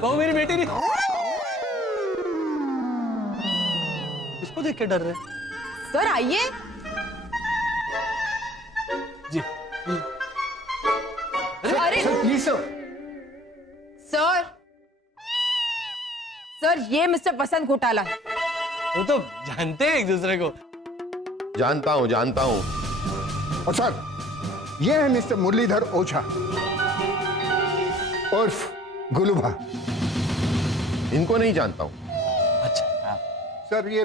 वो मेरी बेटी नहीं। इसको देख के डर रहे। सर आइए। जी। अरे प्लीज सर, सर ये मिस्टर वसंत घोटाला। वो तो जानते हैं एक दूसरे को। जानता हूं। और सर, ये है मिस्टर मुरलीधर ओझा उर्फ गुलूभा। इनको नहीं जानता हूं। अच्छा सर ये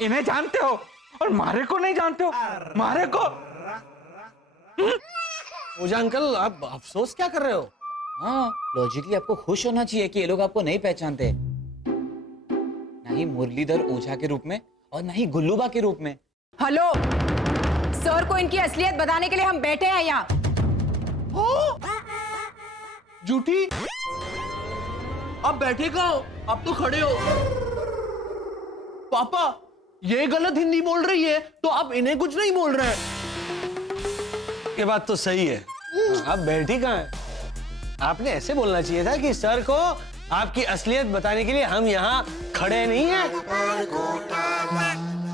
इन्हें जानते हो और मारे को नहीं जानते हो? मारे को ओझा अंकल, आप अफसोस क्या कर रहे हो? हाँ, लॉजिकली आपको खुश होना चाहिए कि ये लोग आपको नहीं पहचानते, ना ही मुरलीधर ओझा के रूप में और ना ही गुल्लूबा के रूप में। हेलो सर, को इनकी असलियत बताने के लिए हम बैठे हैं यहाँ। झूठी? आप बैठे कहाँ हो? आप तो खड़े हो। पापा, ये गलत हिंदी बोल रही है तो आप इन्हें कुछ नहीं बोल रहे हैं। ये बात तो सही है। आप बैठी कहाँ हैं? आपने ऐसे बोलना चाहिए था कि सर को आपकी असलियत बताने के लिए हम यहाँ खड़े नहीं हैं।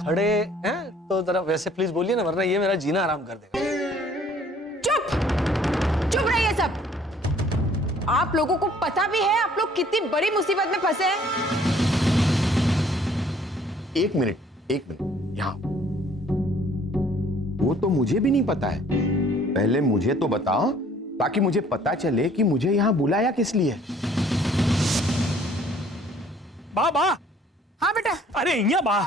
खड़े हैं तो जरा वैसे प्लीज बोलिए ना, वरना ये मेरा जीना आराम कर देगा। चुप रहिए सब। आप लोगों को पता भी है आप लोग कितनी बड़ी मुसीबत में फंसे हैं? एक मिनट यहाँ। वो तो मुझे भी नहीं पता है। पहले मुझे तो बताओ, ताकि मुझे पता चले कि मुझे यहाँ बुलाया किस लिए। बाबा। हाँ बेटा। अरे यहाँ बा।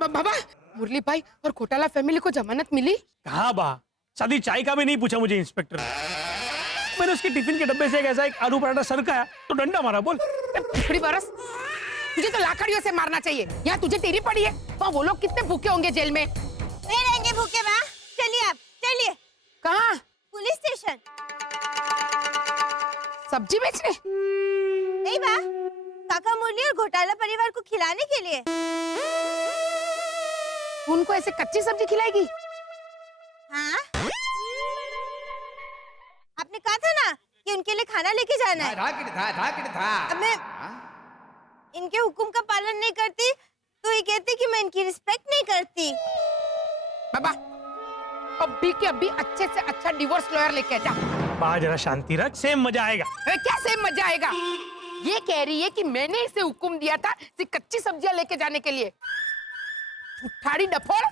बाबा, मुरली भाई और घोटाला फैमिली को जमानत मिली? कहाँ बा? शादी चाय का भी नहीं पूछा मुझे इंस्पेक्टर। मैंने उसके टिफिन के डब्बे से एक आलू पराठा सरकाया तो डंडा मारा। बोल थोड़ी बरस, तुझे तो लाकड़ियों से मारना चाहिए। यहाँ तुझे तेरी पड़ी है। वहाँ वो लोग कितने भूखे होंगे जेल में। नहीं रहेंगे भूखे माँ। चलिए आप, चलिए। कहाँ? Police station. सब्जी बेचने? नहीं बा, काका मुरली और घोटाला परिवार को खिलाने के लिए। उनको ऐसे कच्ची सब्जी खिलाएगी? हाँ, आपने कहा था ना कि उनके लिए खाना लेके जाना है। अब मैं इनके हुक्म का पालन नहीं करती तो ये कहती कि मैं इनकी रिस्पेक्ट नहीं करती। बाबा, अभी के अभी अच्छे से अच्छा डिवोर्स लॉयर लेके जा। बा जरा शांति रख, सेम मजा आएगा। क्या सेम मजा आएगा? ये कह रही है कि मैंने इसे हुक्म दिया था सिर्फ कच्ची सब्जियां लेके जाने के लिए। ठुठाड़ी डफोड़।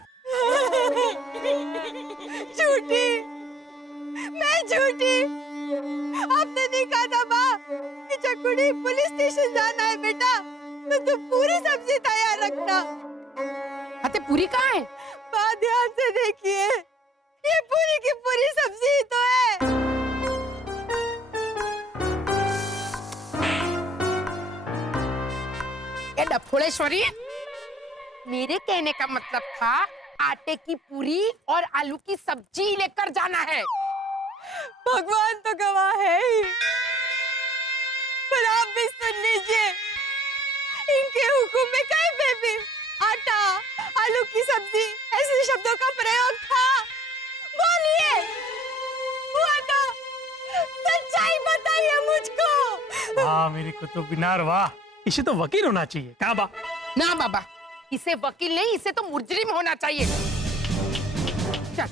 झूठी, मैं झूठी। आपने नहीं कहा था माँ कि चकुड़ी पुलिस स्टेशन जाना है बेटा, तो पूरी सब्जी तैयार रखना। अते पूरी कहाँ है? माँ ध्यान से देखिए, ये पूरी की पूरी सब्जी ही तो है। ये डफोड़ेश्वरी, मेरे कहने का मतलब था आटे की पूरी और आलू की सब्जी लेकर जाना है। भगवान तो गवाह है ही, पर आप भी सुन लीजिए। इनके हुक्म में कहीं पे भी आटा, आलू की सब्जी ऐसे शब्दों का प्रयोग था। बोलिए, हुआ था? सच्चाई बताइए मुझको। वाह मेरी कुतुब मीनार, वाह। इसे तो वकील होना चाहिए। कहाँ बा? ना बाबा, इसे वकील नहीं, इसे तो मुजरिम होना चाहिए। चल,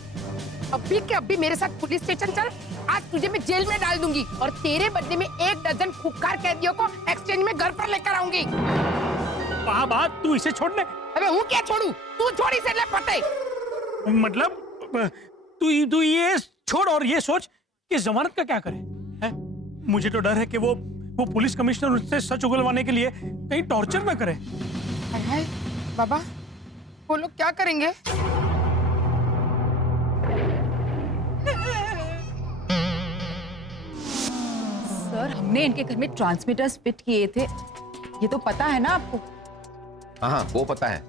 अभी के अभी मेरे साथ पुलिस स्टेशन चल। आज तुझे मैं जेल में डाल दूंगी और तेरे बदले में 1 दर्जन खुक्कार कैदियों को एक्सचेंज में घर पर लेकर आऊंगी। बा तू इसे छोड़ने? अबे हूँ क्या छोड़ू? तू छोड़ इसे, ले पते। मतलब तू ये छोड़ और ये सोच कि जमानत का क्या करे है? मुझे तो डर है कि वो पुलिस कमिश्नर उससे सच उगलवाने के लिए कहीं टॉर्चर ना करे। हाय बाबा, वो लोग क्या करेंगे? सर, हमने इनके घर में ट्रांसमीटर्स फिट किए थे, ये तो पता है ना आपको? हाँ, वो पता है,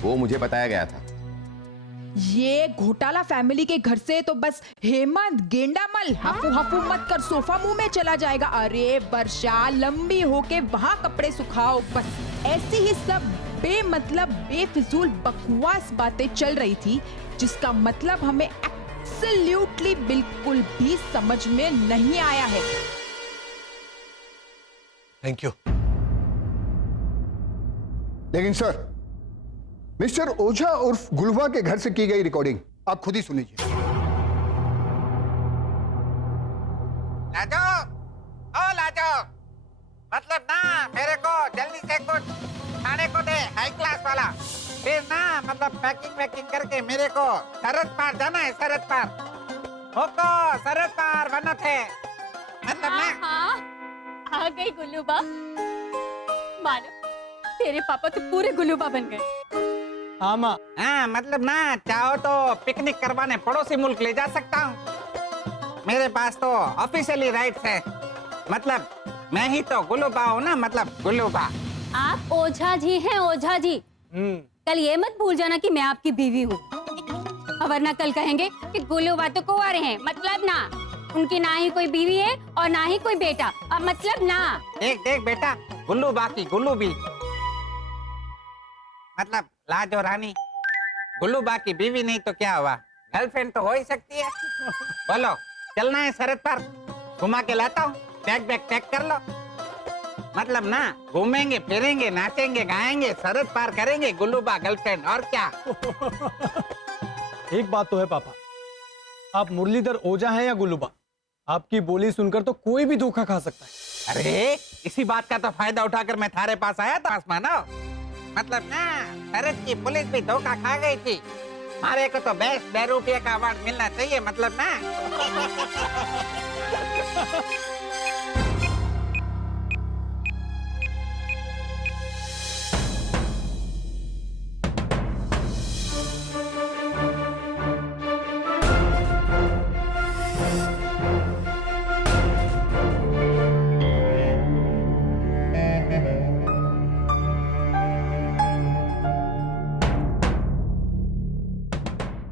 वो मुझे बताया गया था। ये घोटाला फैमिली के घर से तो बस हेमंत गेंडामल हफू हफू मत कर सोफा मुंह में चला जाएगा। अरे वर्षा, लंबी होके वहां कपड़े सुखाओ। बस ऐसी ही सब बेमतलब बेफिजूल बकवास बातें चल रही थी, जिसका मतलब हमें एब्सोल्युटली बिल्कुल भी समझ में नहीं आया है। Thank you. लेकिन सर, मिस्टर ओझा उर्फ गुलवा के घर से की गई रिकॉर्डिंग आप खुद ही सुन लीजिए। लाजो, ओ लाजो, मतलब ना मेरे को जल्दी से कुछ खाने को दे, हाई क्लास वाला। फिर ना मतलब पैकिंग करके मेरे को सरहद पार जाना है, सरहद पार। ओको सरहद पार बनना थे, मतलब ना। हाँ, आ गई गुल्लूबा। मानो तेरे पापा तो पूरे गुल्लूबा बन गए। हाँ मतलब ना चाहो तो पिकनिक करवाने पड़ोसी मुल्क ले जा सकता हूँ। मेरे पास तो ऑफिशियली राइट्स है, मतलब मैं ही तो गुल्लूबा हूँ ना, मतलब गुल्लूबा। आप ओझा जी हैं, ओझा जी। कल ये मत भूल जाना कि मैं आपकी बीवी हूँ, वरना कल कहेंगे कि गुल्लूबा तो कुंवारे हैं, मतलब ना उनकी ना ही कोई बीवी है और ना ही कोई बेटा, अब मतलब ना। देख बेटा, गुल्लूबा की गुल्लूबी, मतलब लाजो रानी। गुल्लूबा की बीवी नहीं तो क्या हुआ, गर्लफ्रेंड तो हो ही सकती है। बोलो चलना है सरहद पर, घुमा के लाता हूँ, बैग पैक कर लो। मतलब ना घूमेंगे फिरेंगे नाचेंगे गाएंगे, सरहद पार करेंगे, गुल्लूबा गर्लफ्रेंड, और क्या। एक बात तो है पापा, आप मुरलीधर ओझा हैं या गुल्लूबा, आपकी बोली सुनकर तो कोई भी धोखा खा सकता है। अरे इसी बात का तो फायदा उठाकर मैं थारे पास आया था आसमानो। मतलब ना सरहद की पुलिस भी धोखा खा गई थी, हमारे को तो बेस्ट ₹2 का अवार्ड मिलना चाहिए, मतलब ना।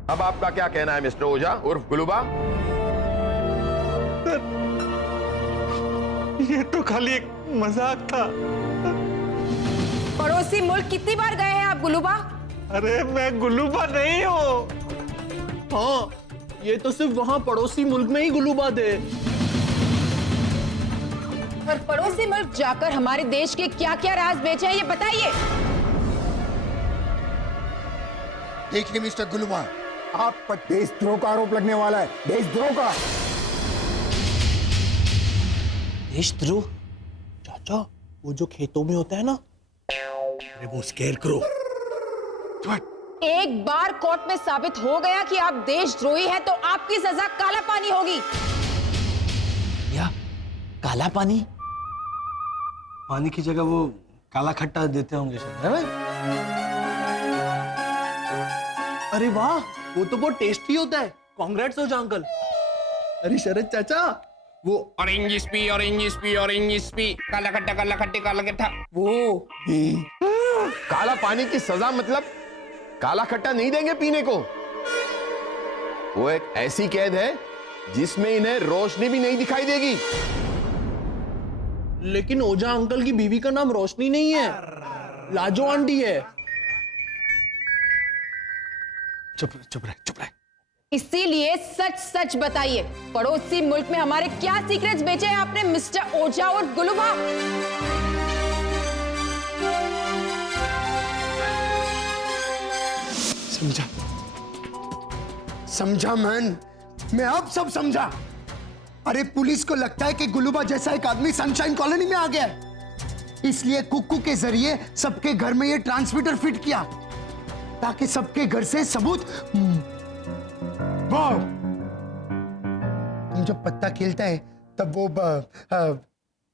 अब आपका क्या कहना है मिस्टर ओझा उर्फ गुलूबा? ये तो खाली एक मजाक था। पड़ोसी मुल्क कितनी बार गए हैं आप गुल्लूबा? अरे मैं गुल्लूबा नहीं हूँ। हाँ, ये तो सिर्फ वहाँ पड़ोसी मुल्क में ही गुल्लूबा थे। पर पड़ोसी मुल्क जाकर हमारे देश के क्या क्या राज बेचे हैं ये बताइए। देखिए मिस्टर गुलवा, आप पर देशद्रोह का आरोप लगने वाला है, देशद्रोह का। देशद्रोह? चाचा, वो जो खेतों में होता है ना, अरे वो स्केरक्रो। एक बार कोर्ट में साबित हो गया कि आप देशद्रोही हैं तो आपकी सजा काला पानी होगी। या काला पानी? पानी की जगह वो काला खट्टा देते होंगे शायद, है भाई? अरे वाह, वो तो बहुत टेस्टी होता है। कांग्रेट्स ओझा अंकल। अरे शरद चाचा, वो ऑरेंज स्पी, काला खट्टा काला खट्टे काला खट्टा। वो काला पानी की सजा मतलब काला खट्टा नहीं देंगे पीने को। वो एक ऐसी कैद है जिसमें इन्हें रोशनी भी नहीं दिखाई देगी। लेकिन ओझा अंकल की बीवी का नाम रोशनी नहीं है, लाजो आंटी है। चुप रहे। इसीलिए सच सच बताइए, पड़ोसी मुल्क में हमारे क्या सीक्रेट्स बेचे हैं आपने मिस्टर ओझा और गुलूबा? समझा मैं अब सब समझा। अरे पुलिस को लगता है कि गुलूबा जैसा एक आदमी सनशाइन कॉलोनी में आ गया है, इसलिए कुक्कू के जरिए सबके घर में ये ट्रांसमीटर फिट किया ताकि सबके घर से सबूत। वाह! तुम जब पत्ता खेलता है तब वो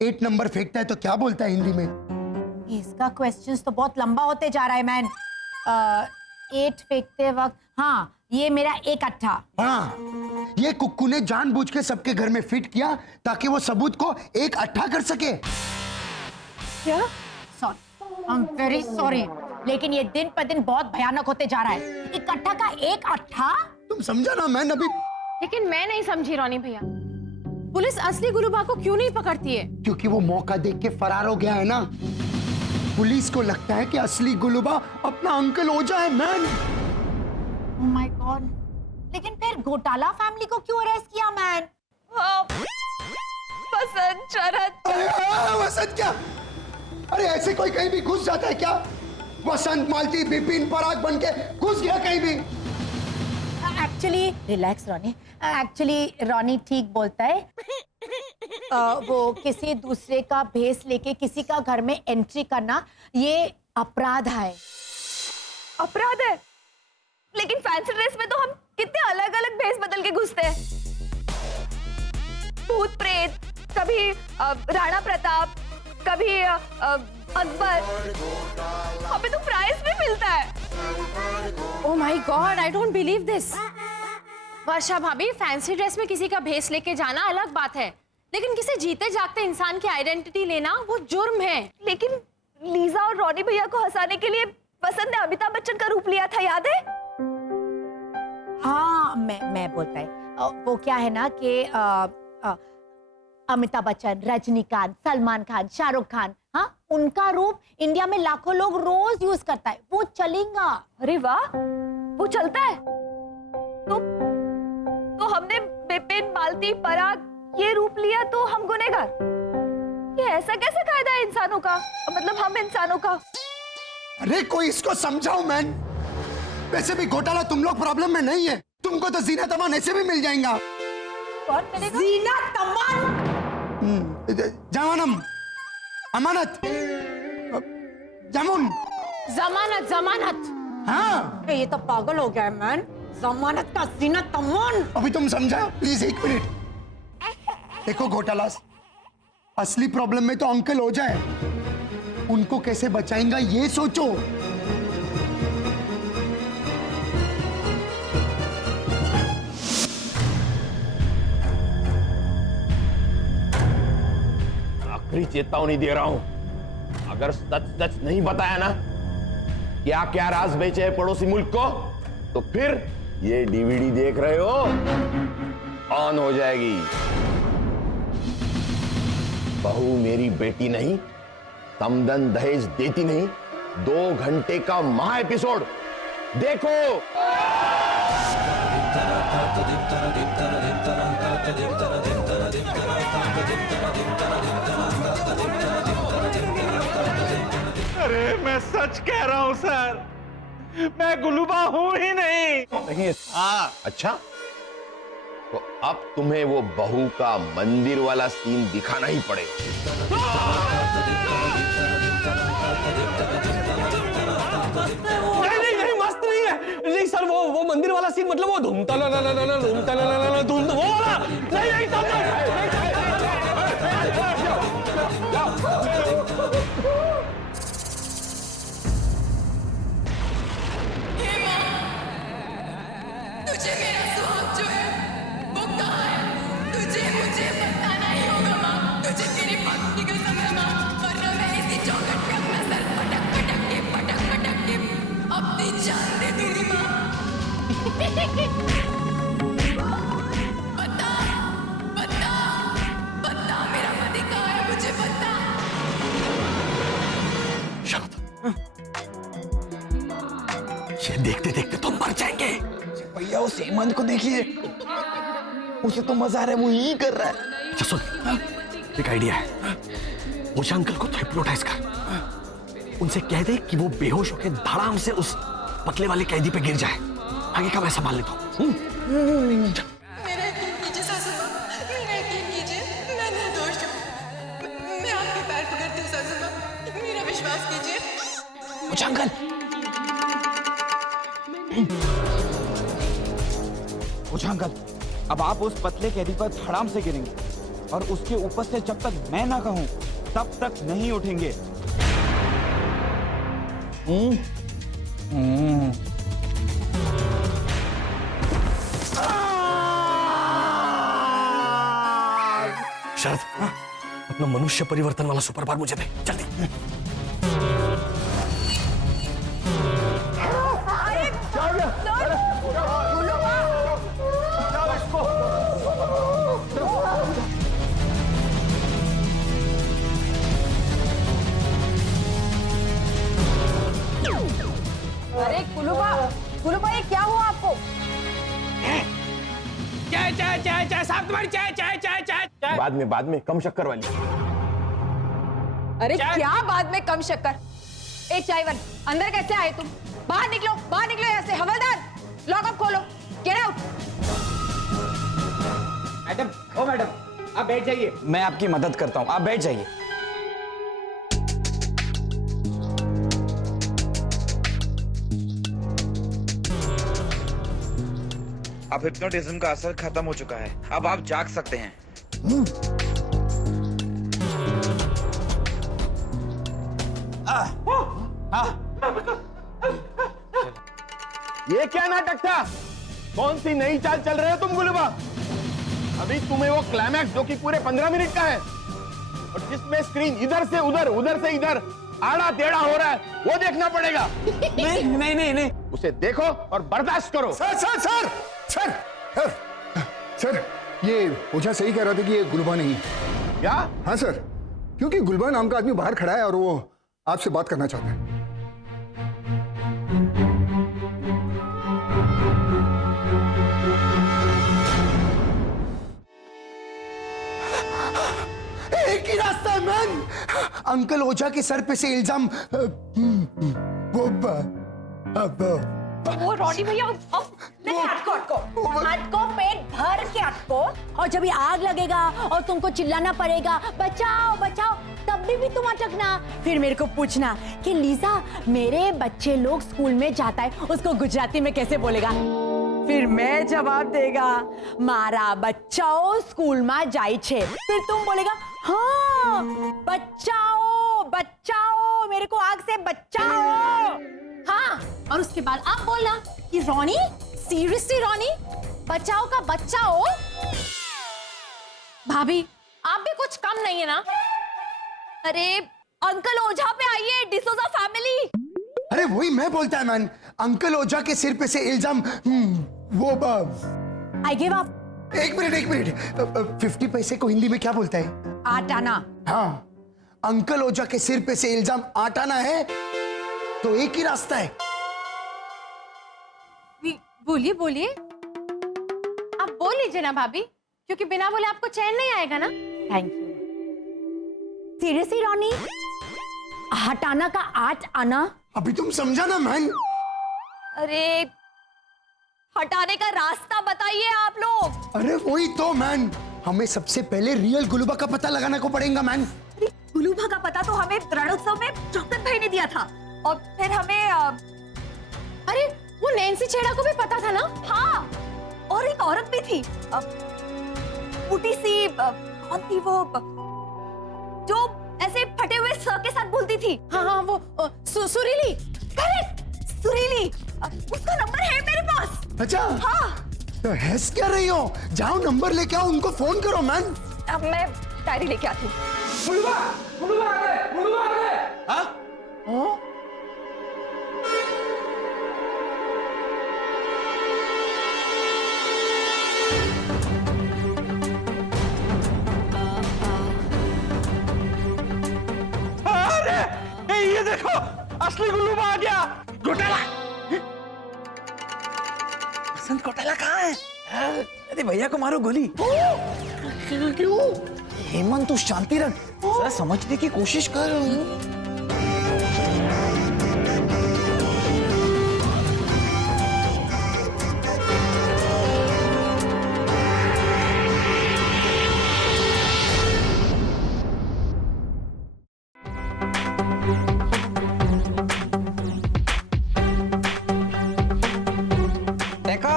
8 नंबर फेंकता है तो क्या बोलता है हिंदी में? इसका क्वेश्चंस तो बहुत लंबा होते जा रहा है मैन। 8 फेंकते वक्त, हाँ ये मेरा 1 अट्ठा। हाँ, ये कुक्कू ने जानबूझ के सबके घर में फिट किया ताकि वो सबूत को 1 अट्ठा कर सके। क्या? Sorry, I am very sorry, लेकिन ये दिन पर दिन बहुत भयानक होते जा रहा है। इकट्ठा का 1 अट्ठा? तुम समझा ना मैन अभी? लेकिन मैं नहीं समझी रोनी भैया, पुलिस असली गुलूबा को क्यों नहीं पकड़ती है? क्योंकि वो मौका देख के फरार हो गया है ना। पुलिस को लगता है कि असली गुलूबा अपना अंकल ओझा है मैन। ओह माय गॉड, लेकिन फिर फिर घोटाला फैमिली को क्यों अरेस्ट किया मैन? वसंत, शरद। वसंत क्या? अरे ऐसे कोई कहीं भी घुस जाता है क्या? वसंत, मालती, बिपिन, पराग बन के घुस गया कहीं भी? Actually relax Ronnie, actually Ronnie ठीक बोलता है। वो किसी दूसरे का भेस लेके किसी का घर में एंट्री करना ये अपराध है। अपराध है? लेकिन फैंसी ड्रेस में तो हम कितने अलग अलग भेस बदल के घुसते हैं। भूत प्रेत, कभी राणा प्रताप, कभी अकबर। हमें तो प्राइज भी मिलता है। Oh my god, I don't believe this. Varsha भाभी, फैंसी ड्रेस में किसी का भेस लेके जाना अलग बात है, लेकिन किसी जीते जागते इंसान की आइडेंटिटी लेना वो जुर्म है। लेकिन लीजा और रॉनी भैया को हंसाने के लिए वसंत ने अमिताभ बच्चन का रूप लिया था, याद है? हाँ, मैं बोलता है वो क्या है ना कि अमिताभ बच्चन, रजनीकांत, सलमान खान, शाहरुख खान, हाँ, उनका रूप इंडिया में लाखों लोग रोज यूज करता है, वो चलेगा। अरे वाह, वो चलता है। तो हमने बिपिन, मालती, पराग ये रूप लिया तो हम गुनहगार? ये ऐसा कैसे कायदा है इंसानों का, मतलब हम इंसानों का? अरे कोई इसको समझाओ मैन। वैसे भी घोटाला तुम लोग प्रॉब्लम में नहीं है, तुमको तो जीनत अमान ऐसे भी मिल जाएगा। कौन मिलेगा? जीनत अमान। जवानम, अमानत, जामुन, जमानत, जमानत। हाँ, ये तो पागल हो गया है मैन। जमानत का जीनत अमान। अभी तुम समझा? प्लीज एक मिनट। देखो घोटाला, असली प्रॉब्लम में तो अंकल हो जाए, उनको कैसे बचाएंगा ये सोचो। आखिरी चेतावनी दे रहा हूं, अगर सच सच नहीं बताया ना क्या क्या राज बेचे है पड़ोसी मुल्क को, तो फिर ये डीवीडी देख रहे हो ऑन हो जाएगी। बहू मेरी बेटी नहीं, समदन दहेज देती नहीं, 2 घंटे का महा एपिसोड देखो। अरे मैं सच कह रहा हूँ सर, मैं गुलूबा हूँ ही नहीं। अच्छा, तो अब तुम्हें वो बहू का मंदिर वाला सीन दिखाना ही पड़ेगा। नहीं, मस्त नहीं है। नहीं सर, वो मंदिर वाला सीन, मतलब वो धूमता ना धूम वो वाला नहीं तुझे मेरा सुहाग जो है वो कहाँ है? तुझे मुझे बताना ही होगा माँ। तुझे तेरी पत्नी की कसम है माँ, वरना मैं इसी चौखट पे अपना सर पटक के अपनी जान दे दूंगी माँ। बता मेरा पति कहाँ है, मुझे बता। ये देखते देखते तो मर जाएंगे। भैया उस हेमंत को देखिए, उसे तो मजा आ रहा है, वो यही कर रहा है। अच्छा सुन, एक आइडिया है। ओझा अंकल को हिप्नोटाइज कर, उनसे कह दे कि वो बेहोश होकर धड़ाम से उस पतले वाले कैदी पे गिर जाए। आगे का मैं संभाल लेता हूँ। मेरा यकीन कीजिए सासू माँ, मेरा यकीन कीजिए, मैं निर्दोष हूँ। मैं आपके पैर पकड़ती हूँ सासू माँ, मेरा विश्वास कीजिए। ओझा अंकल, ओझा अंकल, अब आप उस पतले कैदी पर धड़ाम से गिरेंगे और उसके ऊपर से जब तक मैं ना कहूं तब तक नहीं उठेंगे। शरद, अपना मनुष्य परिवर्तन वाला सुपर पावर मुझे दे जल्दी। अरे गुलूबा, ये क्या हुआ आपको? चाय चाय चाय चाय साहब तुम्हारी चाय चाय चाय चाय चाय। बाद में कम शक्कर वाली। अरे क्या बाद में कम शक्कर। ए चायवन, अंदर कैसे आए तुम? बाहर निकलो यहाँ से। हवलदार, लॉकअप खोलो। Get out. मैडम, ओ मैडम, आप बैठ जाइए, मैं आपकी मदद करता हूँ, आप बैठ जाइए। अब हिप्नोटिज्म का असर खत्म हो चुका है, अब आप जाग सकते हैं। ये क्या नाटक था? कौन सी नई चाल चल रहे हो तुम गुलूबा? अभी तुम्हें वो क्लाइमैक्स जो कि पूरे 15 मिनट का है और जिसमें स्क्रीन इधर से उधर, उधर से इधर आड़ा टेढ़ा हो रहा है, वो देखना पड़ेगा। नहीं। उसे देखो और बर्दाश्त करो। Sir sir sir sir sir sir, ये ओझा सही कह रहा था कि ये गुलबा नहीं है। क्या? हाँ सर, क्योंकि गुलबा नाम का आदमी बाहर खड़ा है और वो आपसे बात करना चाहता है। एक ही रास्ता है मैन। अंकल ओझा के सर पे से इल्जाम वो रॉनी भैया अटको, पेट भर के अटको, और जब ये आग लगेगा और तुमको चिल्लाना पड़ेगा बचाओ बचाओ, तब भी तुम अटकना। फिर मेरे को पूछना कि लीजा, मेरे बच्चे लोग स्कूल में जाता है, उसको गुजराती में कैसे बोलेगा? फिर मैं जवाब देगा, मारा बच्चाओ स्कूल में जाई छे। फिर तुम बोलेगा, हाँ बच्चाओ बच्चाओ, मेरे को आग से बचाओ। हाँ, और उसके बाद आप बोलना कि रॉनी, सीरियसली रॉनी, बचाओ का बच्चाओ। भाभी, आप भी कुछ कम नहीं है ना? अरे अंकल ओझा पे आइए, डिसोजा फैमिली। अरे वही मैं बोलता है मैन, अंकल ओझा के सिर पे से इल्जाम वो आई गिव अप। एक मिनट, 50 पैसे को हिंदी में क्या बोलता है? आटाना। हाँ, अंकल ओझा के सिर पे से इल्जाम आटाना है, तो एक ही रास्ता है। बोलिए बोलिए, आप बोल लीजिए ना भाभी, क्योंकि बिना बोले आपको चैन नहीं आएगा ना। Thank you. सीरियसली रॉनी, हटाना का आठ आना? अभी तुम समझा ना मैन? अरे हटाने का रास्ता बताइए आप लोग। अरे वही तो मैन, हमें सबसे पहले रियल गुलूबा का पता लगाना को पड़ेगा मैन। गुलूबा का पता तो हमें रणोत्सव में चौकट भाई ने दिया था, और फिर हमें अरे वो नैन्सी छेड़ा को भी पता था ना? हाँ, और एक औरत भी थी, मोटी सी, कौन थी वो, जो ऐसे फटे हुए सर के साथ बोलती थी? हाँ, वो सुरीली। करेक्ट, सुरीली। उसका नंबर है मेरे पास। अच्छा, हाँ। तो हैस क्या रही हो? जाओ नंबर लेके आओ, उनको फोन करो मैन। अब मैं डायरी लेके आती हूँ। गुलूबा आ गए। हाँ? अरे ये देखो, असली गुल्लूबा आ गया। घोटाला। बसंत घोटाला कहाँ है? अरे भैया को मारो गोली। क्यों? हेमंत तू शांति रख, जरा समझने की कोशिश कर। देखो,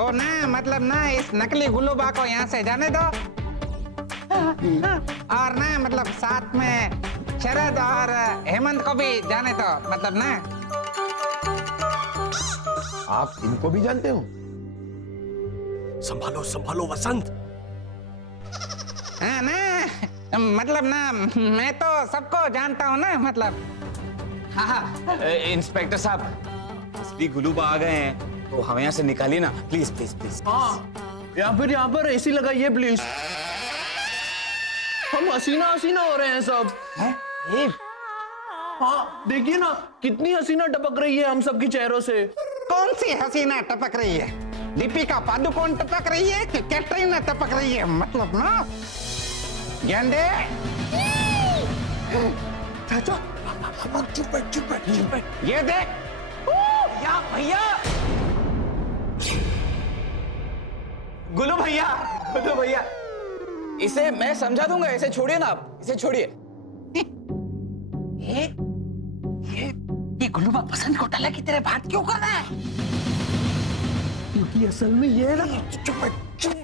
ओ ना मतलब ना इस नकली गुल्लूबा को यहाँ से जाने दो, और ना मतलब साथ में शरद और हेमंत को भी जाने दो, मतलब ना। आप इनको भी जानते हो? संभालो संभालो वसंत। हाँ ना, मतलब ना मैं तो सबको जानता हूँ ना, मतलब। हाँ, इंस्पेक्टर साहब, असली गुलूबा आ गए हैं, तो हमें यहाँ से निकालिए ना, प्लीज प्लीज प्लीज। हाँ, या फिर यहाँ पर एसी लगाइए प्लीज। हम हसीना हसीना हो रहे हैं सब। हाँ देखिए ना, कितनी हसीना टपक रही है हम सबकी चेहरों से। कौन सी हसीना टपक रही है? दीपिका पादुकोण टपक रही है कि कैटरीना टपक रही है, मतलब ना गेंडे। चाचा चुप बैठ। ये देख या भैया, गुल्लू भैया, इसे मैं समझा दूंगा, इसे छोड़िए ना आप, इसे छोड़िए। ये गुल्लूबा पसंद घोटाला की तरह बात क्यों कर रहा है? क्योंकि असल में ये है ना। चुप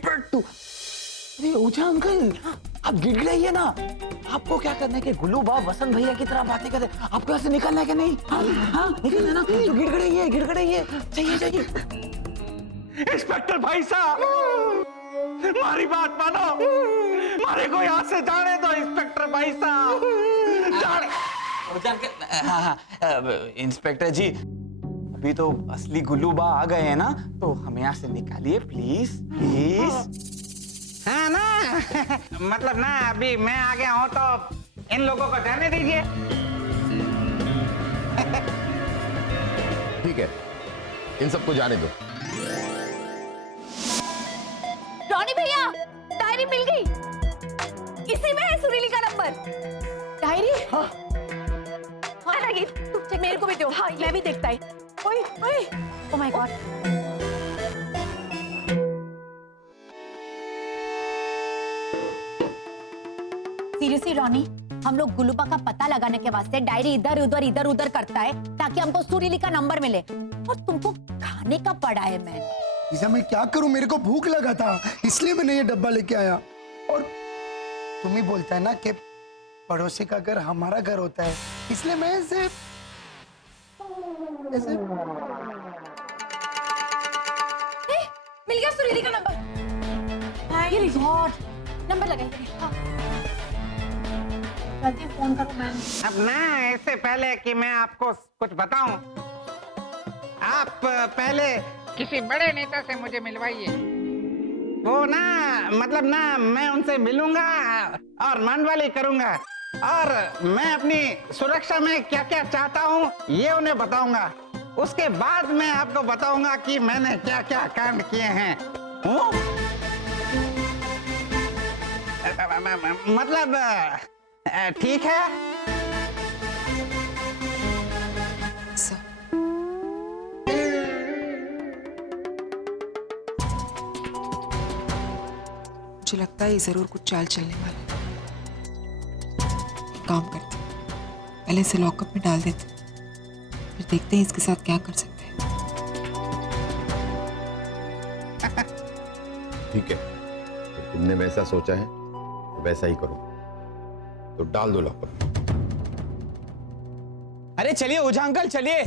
बैठ तू। अरे ओझा अंकल, आप गिड़ गए है ना, आपको क्या करना है कि गुल्लूबा वसंत भैया की तरह बातें करे, आपको ऐसे निकलना है कि नहीं? हाँ, निकलना है ना, तो गिड़ गए चाहिए। इंस्पेक्टर भाई साहब, हमारी बात मानो, हमारे को यहाँ से जाने दो इंस्पेक्टर भाई साहब, जाने। ओझा अंकल, हाँ, इंस्पेक्टर जी, अभी तो असली गुल्लूबा आ गए हैं ना, तो हमें यहाँ से निकालिए प्लीज। हाँ ना मतलब ना अभी मैं आ गया हूँ तो इन लोगों को जाने दीजिए। ठीक है, इन सबको जाने दो। रॉनी भैया, डायरी मिल गई, इसी में है सुरीली का नंबर। डायरी? हाँ लगी, मेरे को भी दो। हाँ, मैं भी देखता है। ओए, ओह माय गॉड। सीरियसली रॉनी, हम लोग गुल्लूबा का पता लगाने के वास्ते डायरी इधर उधर करता है ताकि हमको सुरीली का नंबर मिले, और तुमको खाने का पड़ा है। मैं क्या करूं, मेरे को भूख लगा था इसलिए मैंने ये डब्बा लेके आया। और तुम ही बोलता है ना कि पड़ोसी का घर हमारा घर होता है, इसलिए मैं ऐसे मिल गया सुरीली का नंबर। ये गॉड, नंबर लगाएंगे। हाँ। जल्दी फोन करो मैम। अब ना इससे पहले कि मैं आपको कुछ बताऊं, आप पहले किसी बड़े नेता से मुझे मिलवाइए। वो ना मतलब ना मैं उनसे मिलूंगा और मनवाली करूंगा, और मैं अपनी सुरक्षा में क्या क्या चाहता हूँ ये उन्हें बताऊंगा। उसके बाद मैं आपको बताऊंगा कि मैंने क्या क्या कांड किए हैं। मतलब ठीक है। मुझे लगता है ये जरूर कुछ चाल चलने वाला है। एक काम करते हैं, पहले इसे लॉकअप में डाल देते, फिर देखते हैं इसके साथ क्या कर सकते हैं। ठीक है, तो तुमने वैसा सोचा है तो वैसा ही करो, तो डाल दो लॉकअप। अरे चलिए ओझा अंकल, चलिए।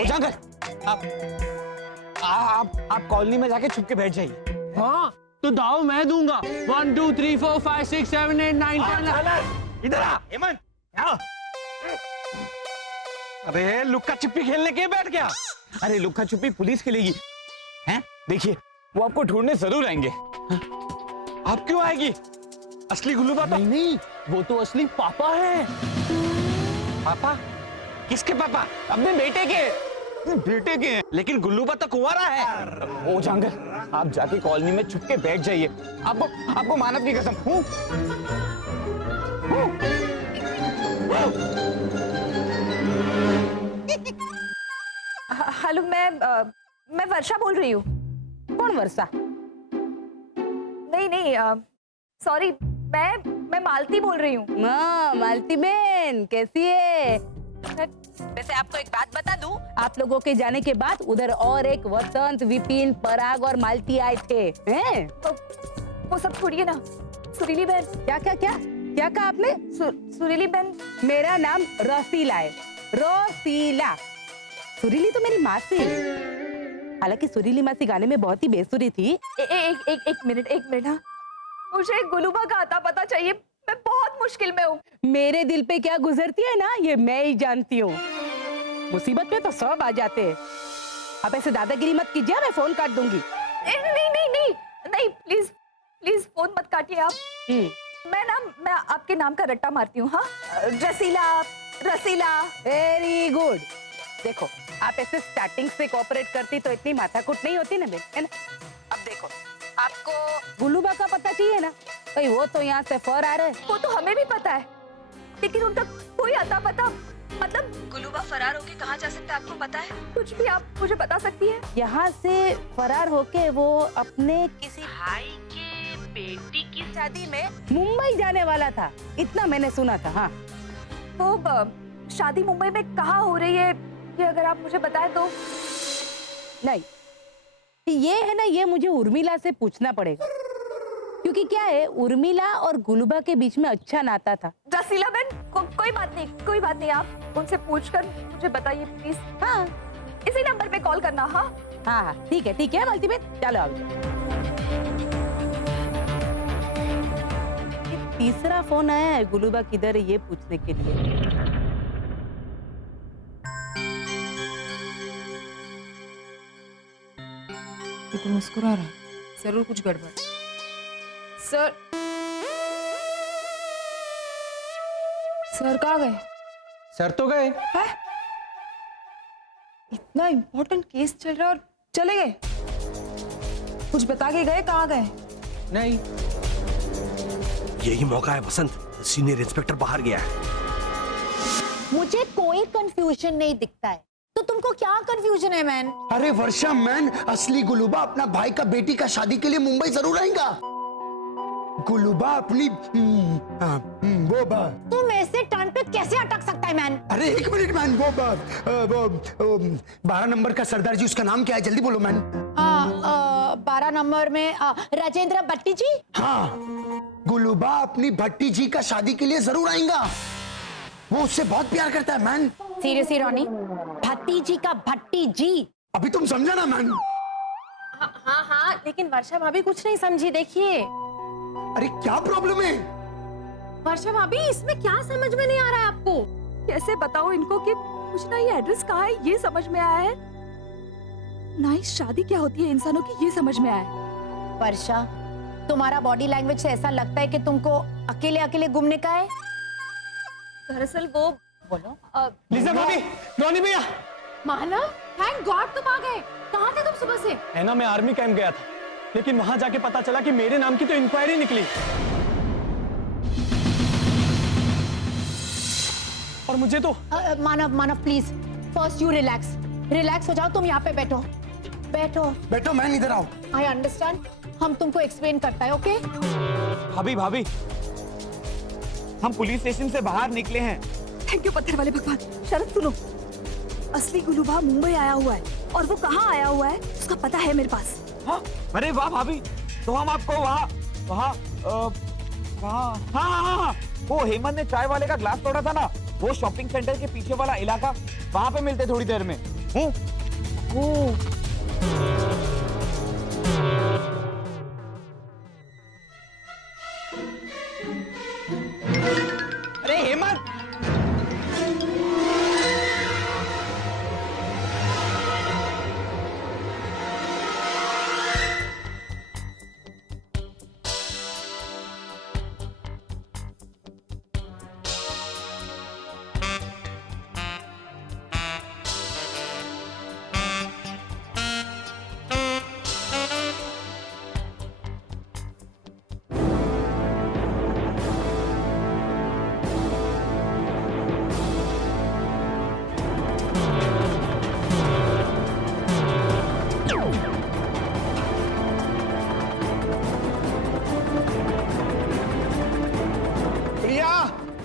ओझा अंकल, आप कॉलोनी में जाके छुप के बैठ जाइए। हाँ तो दाव मैं दूंगा। 1 2 3 4 5 6 7 8 9 10। इधर आ हेमंत। अरे लुक्का छिपी खेलने के बैठ गया। अरे लुक्का छुपी पुलिस खेलेगी, हैं? देखिए वो आपको ढूंढने जरूर आएंगे। आप क्यों आएगी? असली गुल्लूबा तो नहीं, वो तो असली पापा है। पापा? किसके पापा? अपने बेटे के लेकिन गुल्लूबा तो कुंवारा है। ओझा अंकल, आप जाके कॉलोनी में छुप के बैठ जाइए। आपको मानव की कसम। हेलो, मैं वर्षा बोल रही हूँ। कौन वर्षा? नहीं, सॉरी, मैं मालती बोल रही हूँ। मालती बहन, कैसी है? वैसे आपको एक बात बता दूं, आप लोगों के जाने के बाद उधर और एक वसंत, विपिन, पराग और मालती आए थे, हैं? तो वो सब छोड़िए ना। सुरीली बहन। क्या कहा आपने? सुरीली बहन। मेरा नाम रसीला है, रसीला। सुरीली तो मेरी मासी है। हालांकि सुरीली मासी गाने में बहुत ही बेसुरी थी। एक मिनट। हाँ, मुझे गुल्लूबा का आता पता चाहिए, मैं बहुत मुश्किल में हूँ। मेरे दिल पे क्या गुजरती है ना, ये मैं ही जानती हूँ। मुसीबत में तो सब आ जाते हैं। अब ऐसे दादागिरी मत कीजिए, मैं फोन काट दूंगी। नहीं, प्लीज फोन मत काटिए आप। मैं आपके नाम का रट्टा मारती हूँ। हाँ, रसीला। Very good. देखो, आप ऐसे स्टार्टिंग से कोऑपरेट करती तो इतनी माथाकूट नहीं होती ना बेन, है ना? अब देखो, आपको गुलूबा का पता चाहिए ना, भाई वो तो यहाँ से फर आ रहे। वो तो हमें भी पता है, लेकिन उनका कोई अता पता, मतलब गुलूबा फरार होके कहाँ जा सकता है आपको पता है? कुछ भी आप मुझे बता सकती है? यहाँ से फरार होके वो अपने किसी भाई के बेटी की शादी में मुंबई जाने वाला था, इतना मैंने सुना था। हाँ, तो शादी मुंबई में कहाँ हो रही है ये अगर आप मुझे बताएं तो? नहीं, ये है ना, ये मुझे उर्मिला से पूछना पड़ेगा, क्योंकि क्या है, उर्मिला और गुलूबा के बीच में अच्छा नाता था। रसीला बहन, कोई बात नहीं, आप उनसे पूछकर मुझे बताइए प्लीज। हाँ, इसी नंबर पे कॉल करना। हाँ हाँ हाँ, ठीक है मल्टीमेट, चलो आओ। तीसरा फोन आया है गुलूबा किधर है ये पूछने के लिए। ये तो मुस्कुरा रहा है, जरूर कुछ गड़बड़। सर कहाँ गए? सर तो गए। है? इतना इम्पोर्टेंट केस चल रहा है और चले गए? कुछ बता के गए? कहाँ गए? नहीं, यही मौका है वसंत, सीनियर इंस्पेक्टर बाहर गया है। मुझे कोई कंफ्यूजन नहीं दिखता है, तो तुमको क्या कंफ्यूजन है मैन? अरे वर्षा मैन, असली गुलूबा अपना भाई का बेटी का शादी के लिए मुंबई जरूर आएगा। गुलूबा अपनी वो तुम ऐसे टर्न पे कैसे अटक सकता है मैन? अरे एक मिनट मैन, वो 12 नंबर का सरदार जी, उसका नाम क्या है, जल्दी बोलो मैन। 12 नंबर में राजेंद्र भट्टी जी। हाँ, गुलूबा अपनी भट्टी जी का शादी के लिए जरूर आएगा, वो उससे बहुत प्यार करता है मैन। सीरियसली रॉनी, भट्टी जी का भट्टी जी? अभी तुम समझा ना मैन? हाँ, लेकिन वर्षा भाभी कुछ नहीं समझी। देखिए, अरे क्या प्रॉब्लम है? वर्षा भाभी, इसमें क्या समझ में नहीं आ रहा है आपको? कैसे बताओ इनको कि मुझे ना ये एड्रेस कहाँ है ये समझ में आया है, ना ही शादी क्या होती है इंसानों की ये समझ में आया है। वर्षा, तुम्हारा बॉडी लैंग्वेज से ऐसा लगता है कि तुमको अकेले अकेले घूमने का है। दरअसल वो बोलो। लीजा भाभी, रॉनी भैया। मानव, थैंक गॉड तुम आ गए। कहाँ थे तुम सुबह से? है ना, मैं आर्मी कैंप गया था, लेकिन वहां जाके पता चला कि मेरे नाम की तो इंक्वायरी निकली और मुझे तो मानव प्लीज, फर्स्ट यू रिलैक्स हो जाओ। तुम यहाँ पे बैठो मैन, इधर आओ। आई अंडरस्टैंड, हम तुमको एक्सप्लेन करता है। ओके भाभी, हम पुलिस स्टेशन से बाहर निकले हैं। थैंक यू पत्थर वाले भगवान। शरद सुनो, असली गुलूबा मुंबई आया हुआ है, और वो कहाँ आया हुआ है उसका पता है मेरे पास। हाँ? अरे वाह भाभी, तो हम आपको वहाँ हाँ, वो हेमंत ने चाय वाले का ग्लास तोड़ा था ना, वो शॉपिंग सेंटर के पीछे वाला इलाका, वहाँ पे मिलते थोड़ी देर में। अरे हेमंत,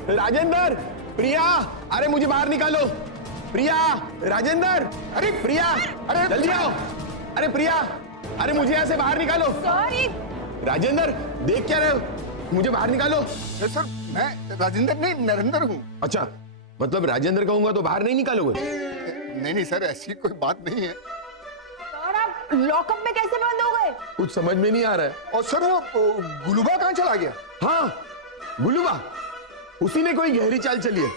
राजेंद्र, प्रिया, अरे मुझे बाहर निकालो। प्रिया, राजेंद्र, अरे प्रिया, अरे जल्दी आओ। अरे प्रिया, अरे मुझे यहाँ से बाहर निकालो। सॉरी राजेंद्र, देख क्या रहे हो, मुझे बाहर निकालो। सर, मैं राजेंद्र नहीं, नरेंद्र हूँ। अच्छा, मतलब राजेंद्र कहूंगा तो बाहर नहीं निकालोगे? नहीं सर, ऐसी कोई बात नहीं है। सर, आप लॉकअप में कैसे बंद हो गए? कुछ समझ में नहीं आ रहा है। और सर, वो गुलूबा कहाँ चला गया? हाँ, गुलूबा, उसी ने कोई गहरी चाल चली है।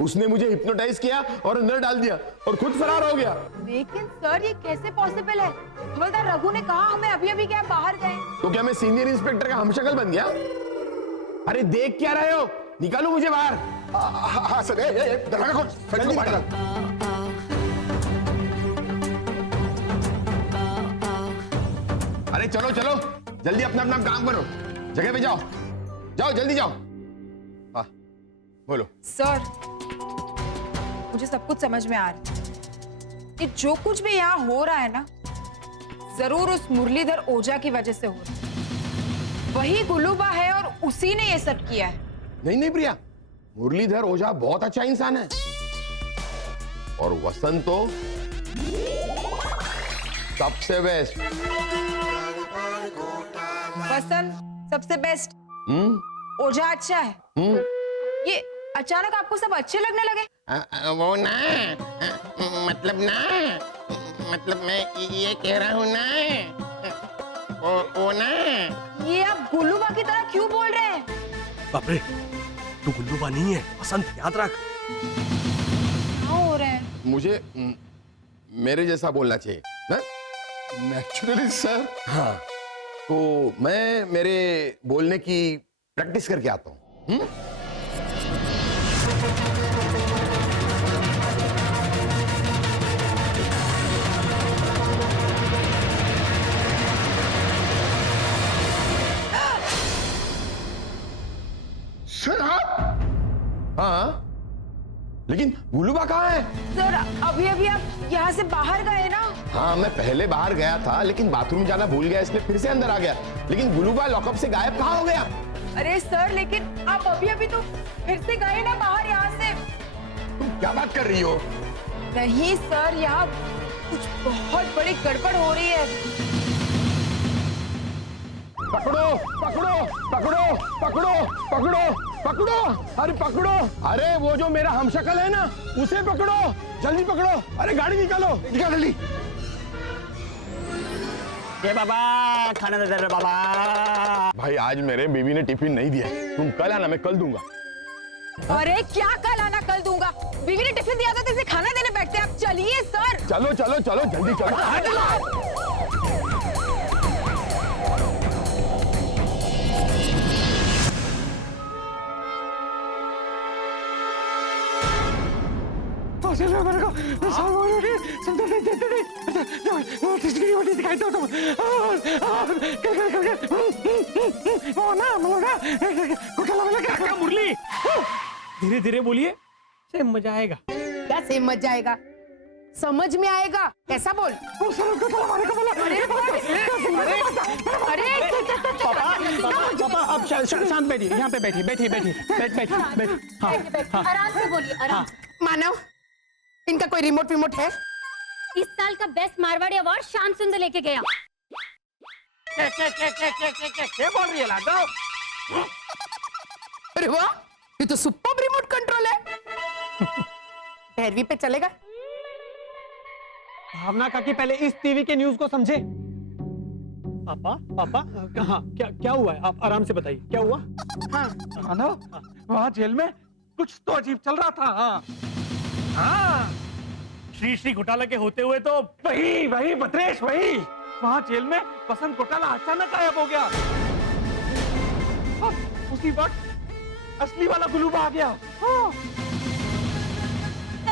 उसने मुझे हिप्नोटाइज किया और अंदर डाल दिया और खुद फरार हो गया। लेकिन सर, ये कैसे पॉसिबल है? हवलदार रघु ने कहा हमें अभी क्या बाहर गए। तो क्या मैं सीनियर इंस्पेक्टर का हमशक्ल बन गया? अरे देख क्या रहे हो, निकालो मुझे बाहर। हाँ सर, दरवाजा खोल, जल्दी बाहर निकाल। अरे चलो चलो, जल्दी अपना अपना काम करो, जगह पे जाओ, जाओ जल्दी जाओ। हाँ बोलो। सर, मुझे सब कुछ समझ में आ रहा है कि जो कुछ भी यहाँ हो रहा है ना, जरूर उस मुरलीधर ओझा की वजह से हो रहा है। वही गुलूबा है और उसी ने ये सब किया है। नहीं नहीं प्रिया, मुरलीधर ओझा बहुत अच्छा इंसान है, और वसंत तो सबसे बेस्ट। वसंत सबसे बेस्ट, ओझा अच्छा है। ये अचानक आपको सब अच्छे लगने लगे? वो ना, मतलब मैं ये कह रहा हूँ ना, वो ना। ये आप गुल्लूबा की तरह क्यों बोल रहे हैं? बाप रे, तू गुल्लूबा नहीं है वसंत, याद रख। क्या हो रहे हैं? मुझे मेरे जैसा बोलना चाहिए ना, नेचुरली सर। हाँ, तो मैं मेरे बोलने की प्रैक्टिस करके आता हूँ। सर आप? हाँ, लेकिन गुलूबा कहाँ है? सर, अभी अभी आप यहाँ से बाहर गए ना? हाँ, मैं पहले बाहर गया था, लेकिन बाथरूम जाना भूल गया, इसलिए फिर से अंदर आ गया। लेकिन गुलूबा लॉकअप से गायब कहाँ हो गया? अरे सर, लेकिन आप अभी अभी तो फिर से गए ना बाहर यहाँ से। तुम क्या बात कर रही हो? नहीं सर, यहाँ कुछ बहुत बड़ी गड़बड़ हो रही है। पकड़ो पकड़ो पकड़ो पकड़ो पकड़ो पकड़ो, अरे पकड़ो, अरे वो जो मेरा हमशक्ल है ना, उसे पकड़ो, जल्दी पकड़ो। अरे गाड़ी निकालो, निकाल जल्दी। ये बाबा, खाना दे दे बाबा। भाई आज मेरे बीवी ने टिफिन नहीं दिया, तुम कल आना, मैं कल दूंगा। अरे क्या कल आना कल दूंगा? बीवी ने टिफिन दिया था तो इसे खाना देने बैठते हैं। आप चलिए सर। चलो चलो चलो जल्दी चलो। दिखाई दो तुम। मुरली, धीरे धीरे बोलिए, से मजा आएगा। क्या से मजा आएगा? समझ में आएगा, कैसा बोल? पापा आप शांत बैठिए, यहाँ पे बैठिए, बैठिए बैठिए, बैठ। हाँ, आराम से बोलिए, आराम से। मानव, इनका कोई रिमोट विमोट है? इस साल का बेस्ट मारवाड़ी अवार्ड श्याम सुंदर लेके गया। क्या बोल रही है लाडो? अरे वाह, ये तो सुपर रिमोट कंट्रोल है। 11वीं पे चलेगा? भावना काकी पहले इस टीवी के न्यूज को समझे। पापा पापा कहाँ, क्या हुआ है? आप आराम से बताइए, क्या हुआ? हाँ, वहाँ जेल में कुछ तो अजीब चल रहा था। हाँ, श्री घोटाला के होते हुए तो वही भद्रेश, वही वहाँ जेल में वसंत घोटाला अचानक गायब हो गया। उसी वक्त असली वाला गुलूबा आ गया। तो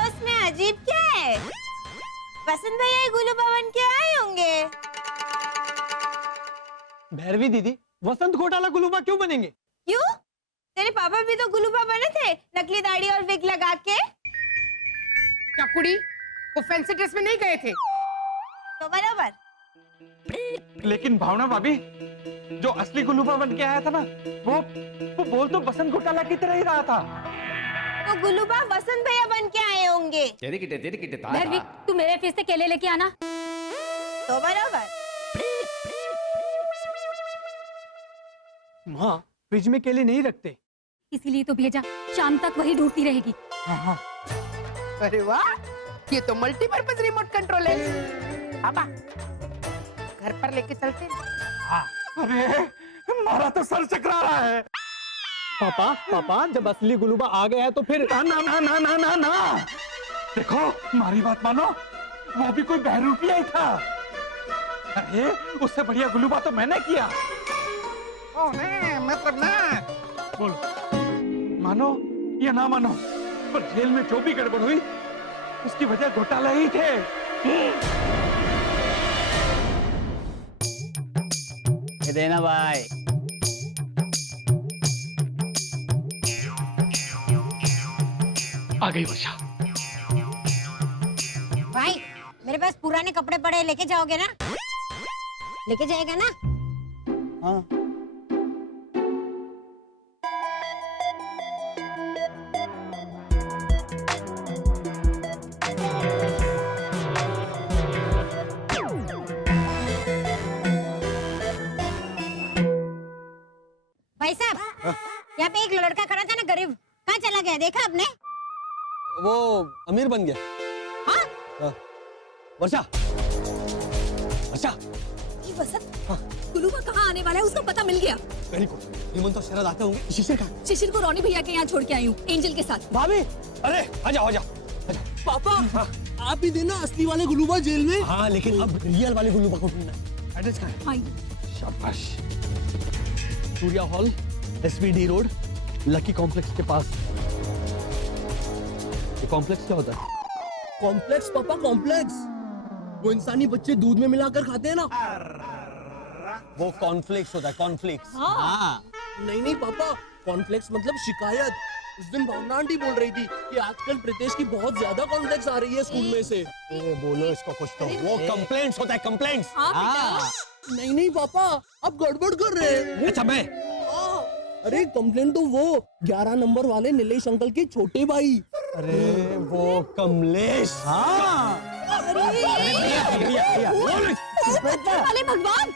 उसमें अजीब क्या है? वसंत भैया गुलूबा बन के आए होंगे। भैरवी दीदी, वसंत घोटाला गुलूबा क्यों बनेंगे? क्यों? तेरे पापा भी तो गुलूबा बने थे, नकली दाढ़ी और विग लगा के। क्या कुड़ी, वो फैंसी ड्रेस में नहीं गए थे? तो बराबर। लेकिन भावना भाभी, जो असली गुलूबा बन के आया था ना, वो बोल तो वसंत घोटाला की तरह ही रहा था। तो गुलूबा वसंत भैया बन के आए होंगे। भैरवी, तू मेरे ऑफिस से केले लेके आना। तो बराबर। माँ, फ्रिज में केले नहीं रखते। इसीलिए तो भेजा, शाम तक वही ढूंढती रहेगी। हाँ। अरे वाह, ये तो मल्टीपर्पज रिमोट कंट्रोल है। पापा, घर पर लेके चलते हैं। हाँ। अरे हमारा तो सर चकरा रहा है। पापा जब असली गुलूबा आ गया है तो फिर ना। देखो, हमारी बात मानो, वो भी कोई बहरूपिया ही था। अरे उससे बढ़िया गुलूबा तो मैंने किया। ओ नहीं, मतलब ना। बोलो, मानो या ना मानो, पर जेल में जो भी गड़बड़ हुई उसकी वजह घोटाला ही थे। देना भाई। आ गई वर्षा। भाई मेरे पास पुराने कपड़े पड़े, लेके जाओगे ना? लेके जाएगा ना? हाँ। भाई साहब, यहाँ पे एक लड़का खड़ा था ना, गरीब, कहाँ चला गया? देखा आपने? वो अमीर बन गया। हाँ? वर्षा, वर्षा। गुलूबा कहाँ आने वाला है उसका पता मिल गया। Very good. हेमंत और शरद आते होंगे। शिशिर कहाँ? शिशिर को रॉनी भैया के यहाँ छोड़ के आई हूँ, एंजल के साथ। भाभी, अरे आजा आजा। पापा, आप ही देना असली वाले गुलूबा जेल में। हाँ, लेकिन अब रियल वाले गुल्लूबा को ढूंढना है। एड्रेस कहाँ है? हाँ। शाबाश। Surya hall, SVD road, lucky complex के पास। ये कॉम्प्लेक्स क्या होता है? कॉम्प्लेक्स पापा, कॉम्प्लेक्स। वो इंसानी बच्चे दूध में मिलाकर खाते हैं ना। वो कॉर्नफ्लेक्स होता है, कॉर्नफ्लेक्स। हाँ। नहीं पापा, कॉर्नफ्लेक्स मतलब शिकायत। उस दिन भावना आंटी बोल रही थी कि आजकल प्रीतेश की बहुत ज्यादा कॉर्नफ्लेक्स आ रही है स्कूल में से। बोलो इसको कुछ तो। वो कंप्लेंट्स होता है, कंप्लेंट्स। नहीं पापा, आप गड़बड़ कर रहे हैं। अच्छा मैं? अरे कंप्लेंट तो वो 11 नंबर वाले नीलेश अंकल के छोटे भाई। अरे वो कमलेश। हाँ। अरे भगवान,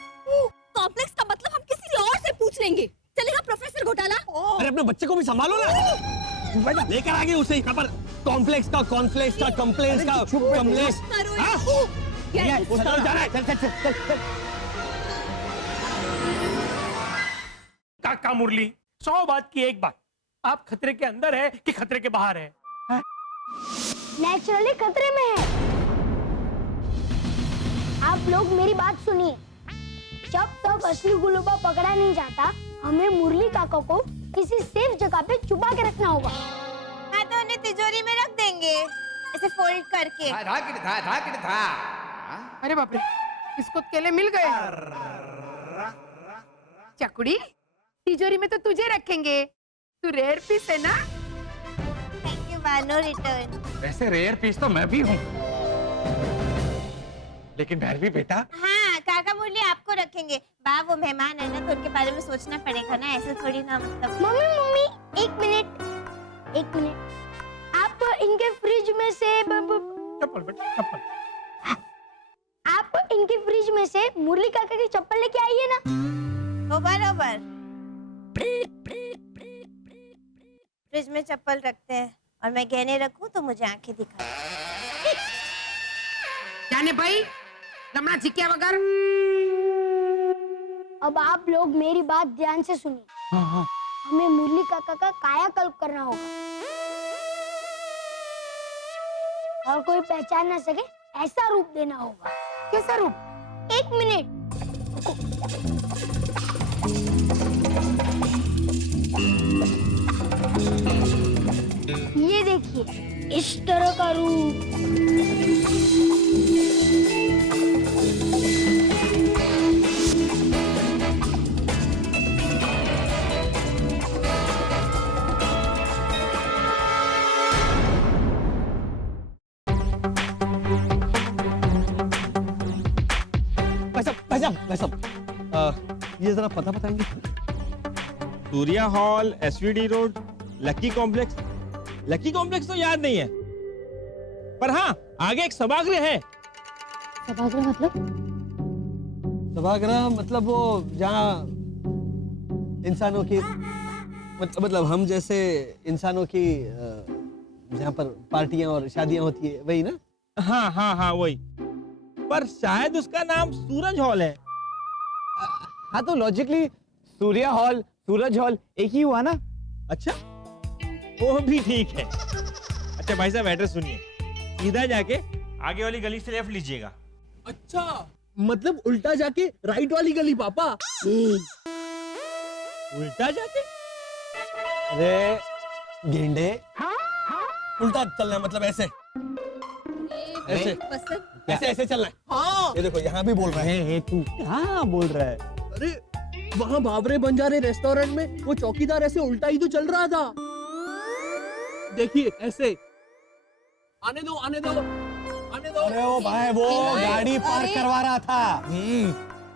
कॉम्प्लेक्स का मतलब हम किसी और से पूछ लेंगे। चलेगा प्रोफेसर घोटाला? अरे अपने बच्चे को भी संभालो ना। लेकर आ गए उसे यहाँ पर। कॉम्प्लेक्स का, कॉर्नफ्लेक्स का, कंप्लेंट्स का, कमलेश। काका मुरली, 100 बात की एक बात, आप खतरे के अंदर है कि खतरे के बाहर है? नेचुरली खतरे में है। आप लोग मेरी बात सुनिए। जब तक असली गुलूबा पकड़ा नहीं जाता, हमें मुरली काका को किसी सेफ जगह पे छुपा के रखना होगा। हाँ, तो उन्हें तिजोरी में रख देंगे, ऐसे फोल्ड करके। अरे बाप रे, इसको केले मिल गए। चकुड़ी, तिजोरी में तो तुझे रखेंगे, तू रेयर पीस है ना। Thank you, no return. वैसे रेयर पीस तो मैं भी हूँ, लेकिन भैरवी बेटा। हाँ, काका बोलिए आपको रखेंगे। बा वो मेहमान है ना, तो उनके बारे में सोचना पड़ेगा ना, ऐसे थोड़ी ना। मतलब मम्मी, एक मिनट। आप इनके फ्रिज में से चप्पल बेटा, चप्पल। आप इनके फ्रिज में से मुरली काका की चप्पल लेके आइए ना। वो बराबर फ्रिज में चप्पल रखते हैं और मैं गहने रखूं तो मुझे आंखें दिखाई। जाने भाई, लमना चिक्किया वगर। अब आप लोग मेरी बात ध्यान से सुनिए। हमें मुरली काका का कायाकल्प करना होगा और कोई पहचान ना सके ऐसा रूप देना होगा। कैसा रूप? एक मिनट। ये देखिए, इस तरह का रूप। भाई साहब, ये जरा पता बताएंगे? Surya hall, SVD road, lucky complex. Lucky complex तो याद नहीं है, पर हाँ आगे एक सभागृह है। सभागृह मतलब? सभागृह मतलब वो जहाँ इंसानों की मतलब हम जैसे इंसानों की जहाँ पर पार्टियां और शादियां होती है, वही ना? हाँ हाँ हाँ वही, पर शायद उसका नाम सूरज हॉल है। हाँ तो लॉजिकली सूर्या हॉल, सूरज हॉल एक ही हुआ ना। अच्छा, वो भी ठीक है। अच्छा भाई साहब, एड्रेस सुनिए, सीधा जाके आगे वाली गली से लेफ्ट लीजिएगा। अच्छा, मतलब उल्टा जाके राइट वाली गली पापा। उल्टा जाके? अरे गेंडे, उल्टा चलना है, मतलब ऐसे ऐसे ऐसे ऐसे चलना है। हाँ। ये देखो यहाँ भी बोल रहा है। तू क्या बोल रहा है? अरे वहाँ बाबरे बंजारे रेस्टोरेंट में वो चौकीदार ऐसे उल्टा ही तो चल रहा था। देखिए ऐसे। आने दो आने दो आने दो। अरे ओ भाई वो गाड़ी पार्क करवा रहा था।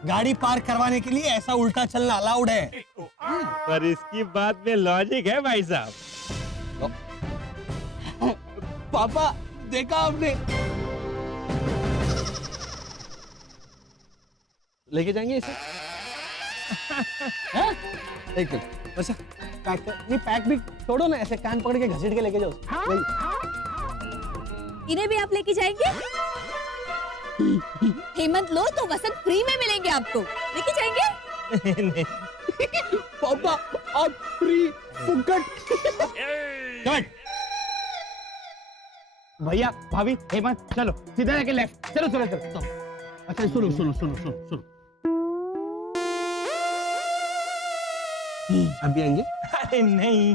गाड़ी पार्क करवाने के लिए ऐसा उल्टा चलना अलाउड है। पर इसकी बात में लॉजिक है भाई साहब। पापा देखा आपने? लेके जाएंगे इसे? हैं? एक मिनट बस पैक कर, नहीं पैक भी छोड़ो ना, ऐसे कान पकड़ के घसीट के लेके जाओ। इन्हें भी आप लेके जाएंगे? हेमंत लो तो वसंत फ्री में मिलेंगे आपको, लेके जाएंगे? नहीं। पापा आप फ्री फुकट। भैया भाभी हेमंत चलो सीधा जाके लेफ्ट, चलो चलो चलो। अच्छा सुनो सुनो सुनो सुनो सुनो, अभी आएंगे? अरे नहीं,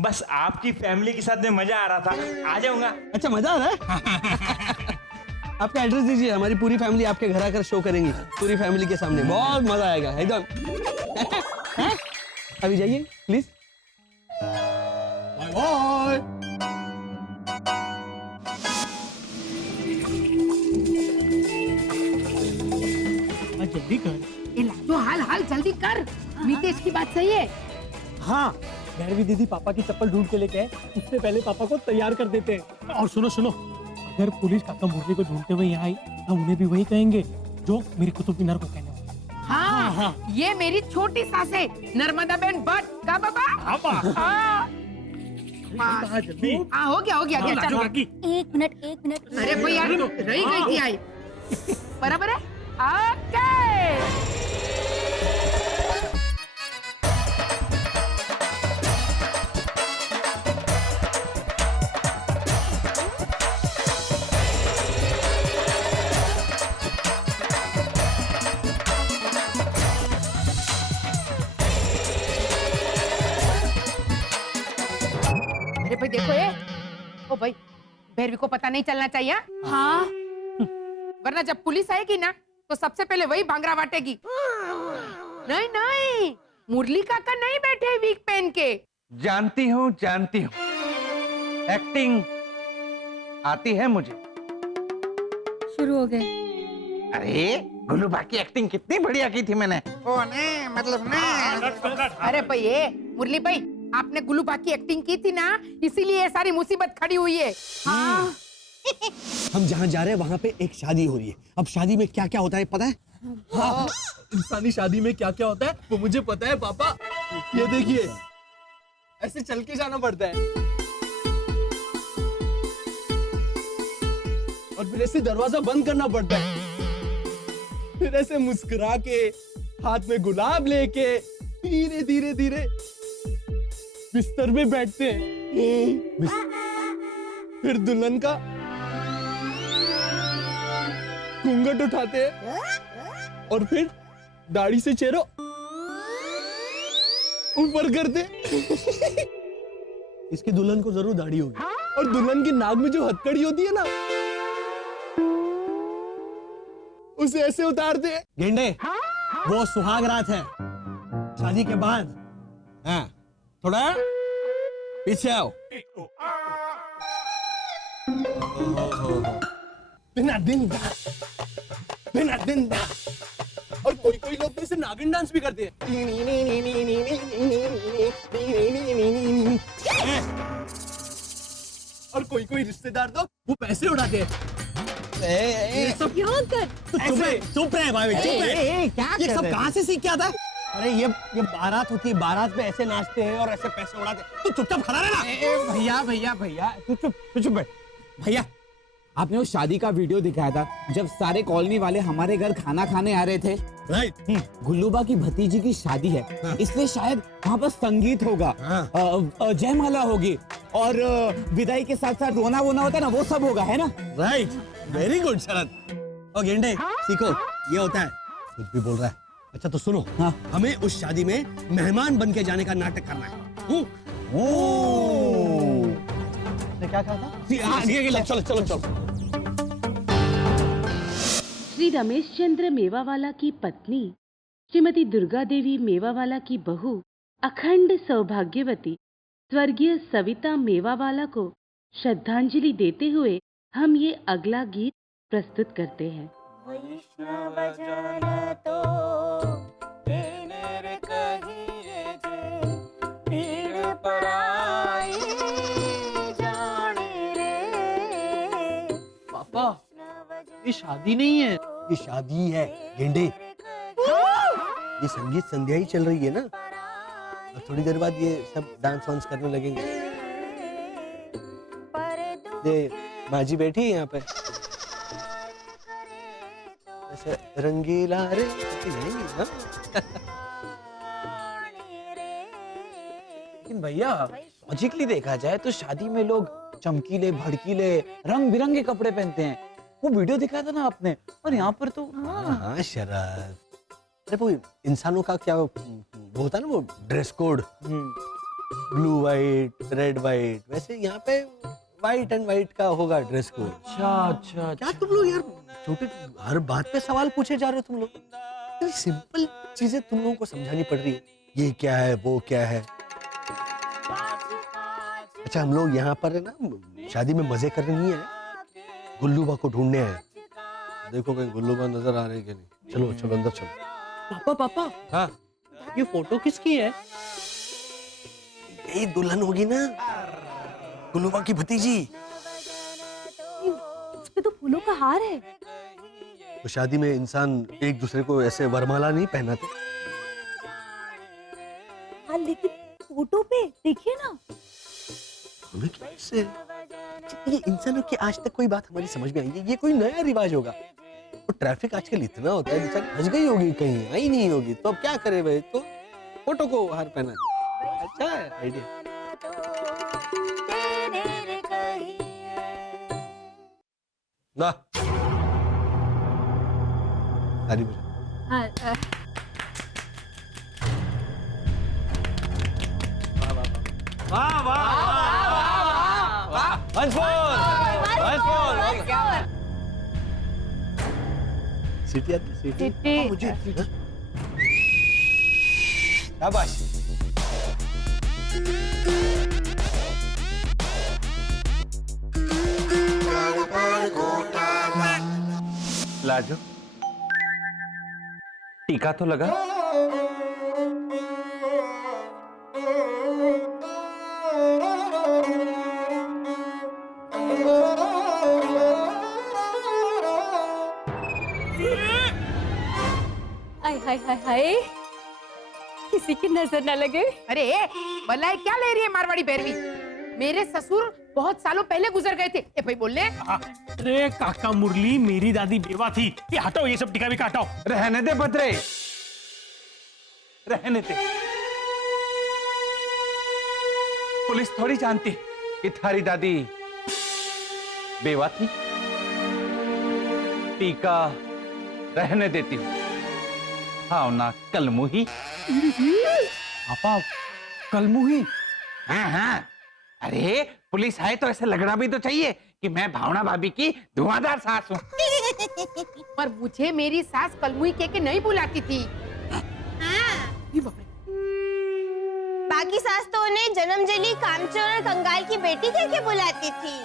बस आपकी फैमिली के साथ में मजा आ रहा था, आ जाऊंगा। अच्छा मजा आ रहा है? आपका एड्रेस दीजिए, हमारी पूरी फैमिली आपके घर आकर शो करेंगी, पूरी फैमिली के सामने, बहुत मजा आएगा एकदम। अभी जाइए प्लीज। बाय जल्दी कर। ए लाजो हाल हाल जल्दी कर, नीतेश की बात सही है। हाँ, भैरवी दीदी पापा की चप्पल ढूंढ के लेके आए, उससे पहले पापा को तैयार कर देते हैं। और सुनो सुनो, अगर पुलिस काका मुरली को ढूंढते हुए यहाँ आई तो उन्हें भी वही कहेंगे जो मेरे कुतुब मीनार को कहने वाले। हाँ, ये मेरी छोटी सास है नर्मदा बहन भट्ट का बाबा। जल्दी। हाँ हो गया चलो। एक मिनट। अरे भाई यार रही गई थी आई। बराबर है। ओके। अरे भाई देखो ये, ओ भाई भैरवी को पता नहीं चलना चाहिए। हाँ, वरना जब पुलिस आएगी ना तो सबसे पहले वही भांगड़ा बांटेगी। नहीं नहीं, मुरली काका नहीं बैठे वीक पहन के। जानती हूँ एक्टिंग आती है मुझे। शुरू हो गए। अरे गुल्लूबा की एक्टिंग कितनी बढ़िया की थी मैंने। ओ नहीं मतलब नहीं। अरे भाई ये मुरली भाई, आपने गुल्लूबा की एक्टिंग की थी ना, इसीलिए ये सारी मुसीबत खड़ी हुई है। हाँ। हम जहाँ जा रहे हैं वहाँ पे एक शादी हो रही है। अब शादी में क्या क्या होता है पता है? हाँ, इंसानी शादी में क्या क्या होता है वो मुझे पता है पापा। ये देखिए ऐसे चल के जाना पड़ता है और फिर ऐसे दरवाजा बंद करना पड़ता है, फिर ऐसे मुस्कुरा के हाथ में गुलाब लेके धीरे धीरे धीरे बिस्तर पे बैठते हैं। फिर दुल्हन का घूंघट उठाते हैं और फिर दाढ़ी से चेहरा ऊपर करते। इसकी दुल्हन को जरूर दाढ़ी होगी। और दुल्हन की नाक में जो हथकड़ी होती है ना, उसे ऐसे उतारते हैं। गेंडे, वो सुहाग रात है शादी के बाद। हाँ, थोड़ा पीछे आओ। बिना दिन दा। और कोई कोई लोग तो इसे नागिन डांस भी करते हैं। और कोई कोई रिश्तेदार तो वो पैसे उड़ाते हैं। चुप रहे भाई, चुप रहे। ये सब कहाँ से सीख के आता है? अरे ये बारात होती है, बारात में ऐसे नाचते हैं और ऐसे पैसे उड़ाते हैं। तू चुपचाप खड़ा रहना। भैया तू चुप बैठ। भैया आपने वो शादी का वीडियो दिखाया था जब सारे कॉलोनी वाले हमारे घर खाना खाने आ रहे थे। राइट। गुल्लूबा की भतीजी की शादी है। हाँ। इसलिए शायद वहाँ पर संगीत होगा। हाँ। जयमाला होगी और विदाई के साथ साथ रोना वोना होता है ना, वो सब होगा, है ना? राइट, वेरी गुड शरद। और गेंडे सीखो, ये होता है। कुछ भी बोल रहा है। अच्छा तो सुनो, हाँ। हमें उस शादी में मेहमान बन के जाने का नाटक करना है। क्या कहा था? चलो। श्री रमेश चंद्र मेवावाला की पत्नी श्रीमती दुर्गा देवी मेवावाला की बहू अखंड सौभाग्यवती स्वर्गीय सविता मेवावाला को श्रद्धांजलि देते हुए हम ये अगला गीत प्रस्तुत करते हैं। पापा, ये शादी नहीं है। ये शादी है गेंडे। ये संगीत संध्या ही चल रही है ना, और थोड़ी देर बाद ये सब डांस वांस करने लगेंगे। ये माँ जी बैठी है यहाँ पे, ऐसे रंगीला रे नहीं, हाँ? लेकिन भैया लॉजिकली देखा जाए तो शादी में लोग चमकीले भड़कीले रंग बिरंगे कपड़े पहनते हैं। वो वीडियो दिखाया था ना आपने, और यहाँ पर तो हाँ शरद, अरे वो इंसानों का क्या वो होता है ना, वो dress code, blue white red white, वैसे यहाँ पे वाइट एंड वाइट का होगा ड्रेस कोड। अच्छा क्या तुम लोग यार छोटे हर बात पे सवाल पूछे जा रहे हो तुम लोग? इतनी सिंपल चीजें तुम लोगों को समझानी पड़ रही है, ये क्या है वो क्या है। अच्छा हम लोग यहाँ पर है ना शादी में मजे करने नहीं है, गुल्लूबा को ढूंढने आए। देखो कहीं गुल्लूबा नजर आ रही है कि नहीं। चलो चलो अंदर चलो। पापा पापा, हाँ ये फोटो किसकी है? यही दुल्हन होगी ना, गुल्लूबा की भतीजी। उसपे तो फूलों का हार है। तो शादी में इंसान एक दूसरे को ऐसे वरमाला नहीं पहनाते। हाँ लेकिन फोटो पे देखिए ना, हमें कैसे ये इंसानों की आज तक कोई बात हमारी समझ में आई है? ये कोई नया रिवाज होगा? तो ट्रैफिक आजकल इतना होता है, बेचारी फंस गई होगी कहीं, आई नहीं होगी, तो अब क्या करे भाई, तो फोटो को हार पहना। अच्छा है आइडिया। ना ताली बजा। वाह वाह वाह, once more, once more। सीटी आती है, सीटी। मुझे शाबाश। लाजो, टीका तो लगा। हाय हाय हाय हाय, किसी की नजर न लगे। अरे भलाई क्या ले रही है मारवाड़ी पैरवी? मेरे ससुर बहुत सालों पहले गुजर गए थे। ए भाई बोल ले। अरे काका मुरली, मेरी दादी बेवा थी। ये हटाओ, ये सब टिका भी हटाओ। रहने दे बतरे, रहने दे। पुलिस थोड़ी जानती कि थारी दादी बेवा थी। टीका रहने देती हूँ। हाँ ना कलमुही। पापा कलमुही? हाँ हाँ, अरे पुलिस आए तो ऐसे लगना भी तो चाहिए कि मैं भावना भाभी की धुआंधार सास हूँ। पर मुझे मेरी सास कलमुई के नहीं बुलाती थी। बाकी सास तो उन्हें जन्मजली कामचोर और कंगाल की बेटी कह के बुलाती थी,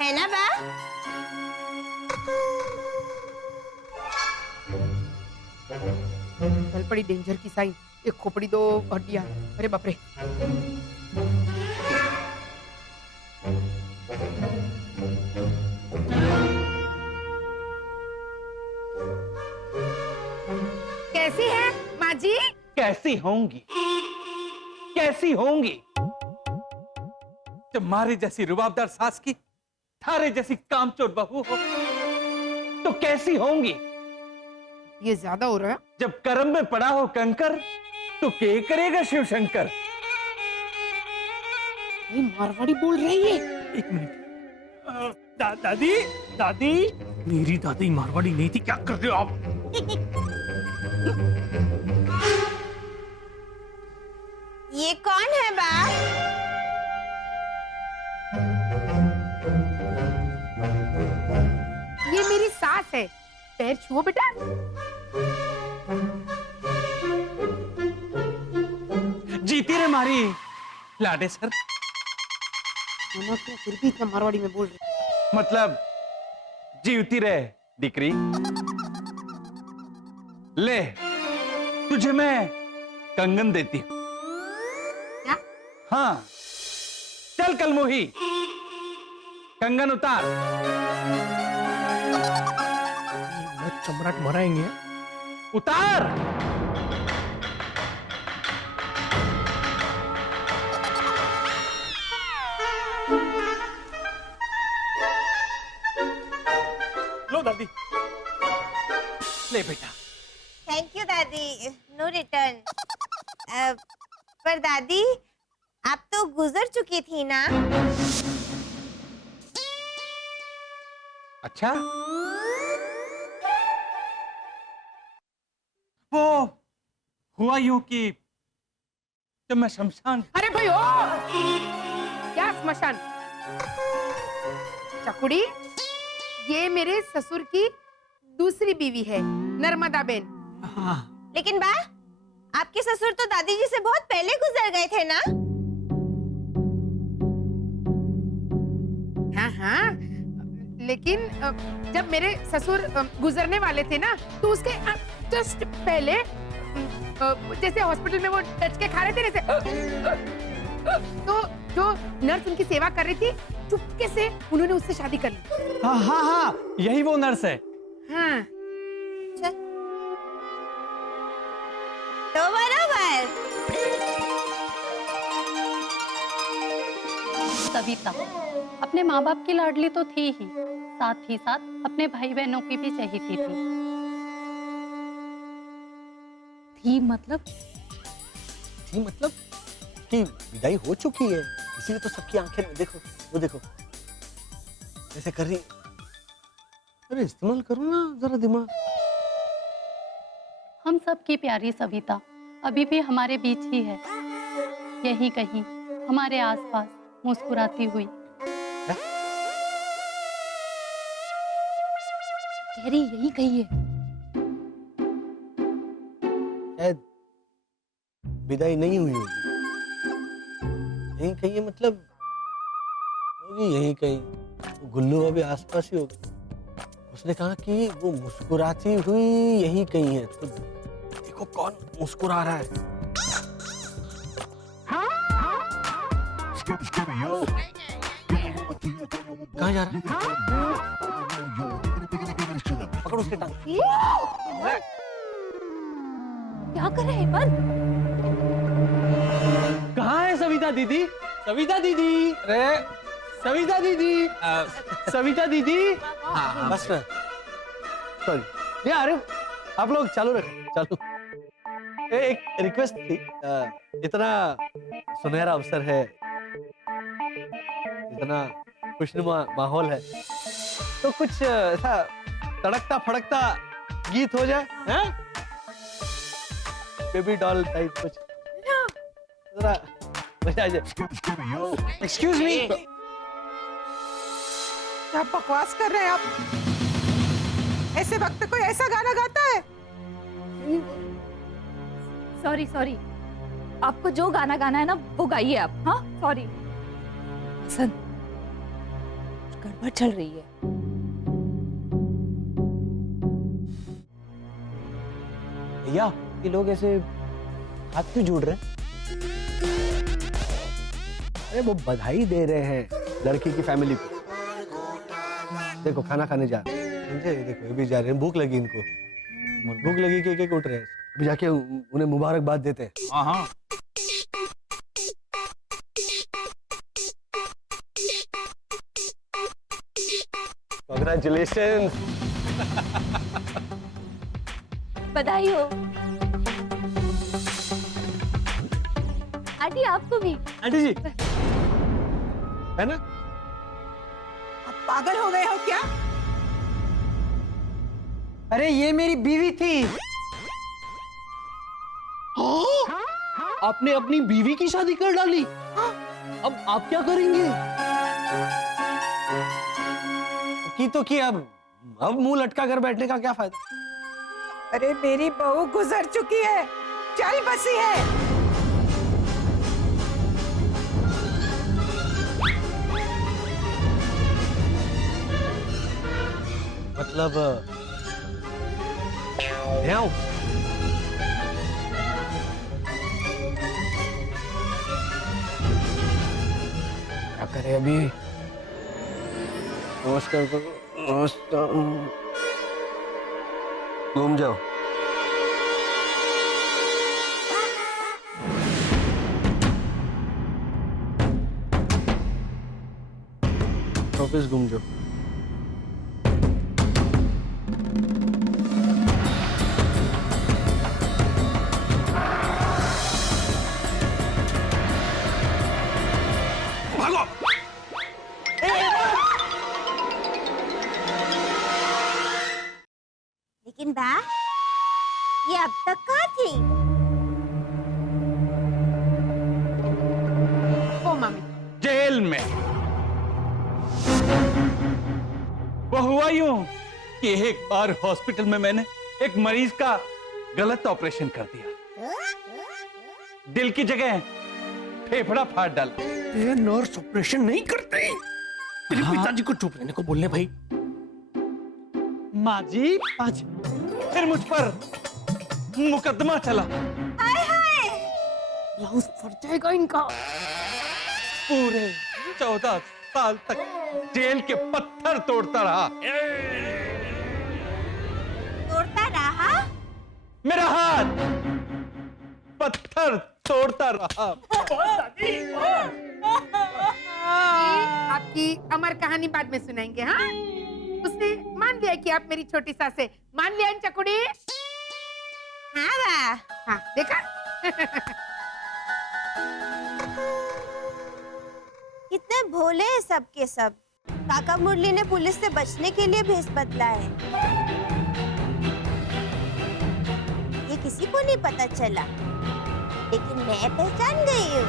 है ना बा? चल पड़ी डेंजर की साइन, एक खोपड़ी दो हड्डियां। अरे बाप रे। कैसी है माँ जी? कैसी होंगी, कैसी होंगी? जब मारे जैसी रुबाबदार सास की थारे जैसी कामचोर बहू हो तो कैसी होंगी? ये ज्यादा हो रहा है। जब कर्म में पड़ा हो कंकर तो क्या करेगा शिव शंकर? ये मारवाड़ी बोल रही है। एक मिनट। दादी दादी, मेरी दादी मारवाड़ी नहीं थी, क्या कर रहे हो आप? ये कौन है बा? ये मेरी सास है। पैर छुओ बेटा। जीती रे मारी लाडे सर। मामा तो फिर भी इतना मारवाड़ी में बोल रहे। मतलब जीवती रे दिकरी। ले तुझे मैं कंगन देती हूं। क्या? हाँ चल कलमुही, कंगन उतार। मत सम्राट मराएंगे। उतार। लो दादी। ले बेटा। थैंक यू दादी, नो रिटर्न। पर दादी आप तो गुजर चुकी थी ना। अच्छा वो हुआ यूं कि जब मैं शमशान। अरे भाई ओ क्या स्मशान? चकुड़ी, ये मेरे ससुर की दूसरी बीवी है, नर्मदा बेन। लेकिन बा, आपके ससुर तो दादी जी से बहुत पहले गुजर गए थे ना। हाँ हाँ, लेकिन जब मेरे ससुर गुजरने वाले थे ना, तो उसके जस्ट पहले जैसे हॉस्पिटल में वो टच के खा रहे थे जैसे, तो जो नर्स उनकी सेवा कर रही थी, चुपके से उन्होंने उससे शादी कर ली। हाँ हाँ हाँ, यही वो नर्स है। हाँ तो बराबर। सविता अपने माँ बाप की लाडली तो थी ही साथ अपने भाई बहनों की भी चहेती थी मतलब कि विदाई हो चुकी है, इसीलिए तो सबकी आंखें में देखो, वो देखो ऐसे कर रही। अरे इस्तेमाल करो ना जरा दिमाग। हम सब की प्यारी सविता अभी भी हमारे बीच ही है, यहीं कहीं हमारे आसपास मुस्कुराती हुई। कह रही यही कही है। शायद विदाई नहीं हुई होगी, यहीं कहीं है, मतलब होगी यहीं कहीं। गुल्लू अभी आसपास ही होगा। उसने कहा कि वो मुस्कुराती हुई यहीं कहीं है, तो देखो कौन मुस्कुरा रहा है। कहाँ जा रहा है? पकड़ उसके टांग। क्या कर रहे हैं? कहाँ है सविता दीदी? सविता दीदी, अरे सविता दीदी, सविता दीदी। बस ना, सॉरी यार, आप लोग चालू रखो, चालू। एक रिक्वेस्ट थी, इतना सुनहरा अवसर है, इतना खुशनुमा माहौल है, तो कुछ ऐसा तड़कता फड़कता गीत हो जाए, हैं? बेबी डॉल टाइप कुछ, जरा मजा आ जाए। एक्सक्यूज मी, क्या बकवास कर रहे हैं आप? ऐसे वक्त कोई ऐसा गाना गाता है? सॉरी आपको जो गाना गाना है ना वो गाइए आप। हाँ सॉरी। बसंत गड़बड़ चल रही है। भैया ये लोग ऐसे हाथ क्यों जोड़ रहे हैं? अरे वो बधाई दे रहे हैं लड़की की फैमिली को। देखो खाना खाने जा रहे हैं, समझे? देखो ये भी जा रहे हैं, भूख लगी इनको, भूख लगी के एक उठ रहे हैं, अभी जाके उन्हें मुबारकबाद देते हैं। हाँ हाँ। Congratulations। बधाई हो। आंटी आपको भी। आंटी जी है ना? आप पागल हो गए हो क्या? अरे ये मेरी बीवी थी। आपने अपनी बीवी की शादी कर डाली, अब आप क्या करेंगे? की तो की, अब मुंह लटका कर बैठने का क्या फायदा? अरे मेरी बहू गुजर चुकी है, चल बसी है। मतलब मैं आऊं? क्या करे अभी? नमस्कार करो, नमस्कार। घूम जाओ। ऑफिस घूम जाओ। भागो। लेकिन बा ये अब तक कहाँ थी? ओ मम्मी, जेल में। वो हुआ यूं कि एक बार हॉस्पिटल में मैंने एक मरीज का गलत ऑपरेशन कर दिया। दिल की जगह फेफड़ा फाड़ डाला। ये नर्स ऑपरेशन नहीं करते। तेरे पिताजी को चुप रहने को बोलने भाई। माँ जी आज फिर मुझ पर मुकदमा चला। हाय हाय ब्लाउज फट जाएगा इनका। पूरे 14 साल तक जेल के पत्थर तोड़ता रहा। तोड़ता रहा? मेरा हाथ पत्थर तोड़ता रहा। आपकी अमर कहानी बाद में सुनाएंगे। हाँ, उसने मान लिया कि आप मेरी छोटी सास है। मान लिया चकुड़ी? हाँ बा। हाँ, देखा? कितने भोले हैं सब के सब। काका मुरली ने पुलिस से बचने के लिए भेष बदला है। ये किसी को नहीं पता चला, लेकिन मैं पहचान गई हूँ।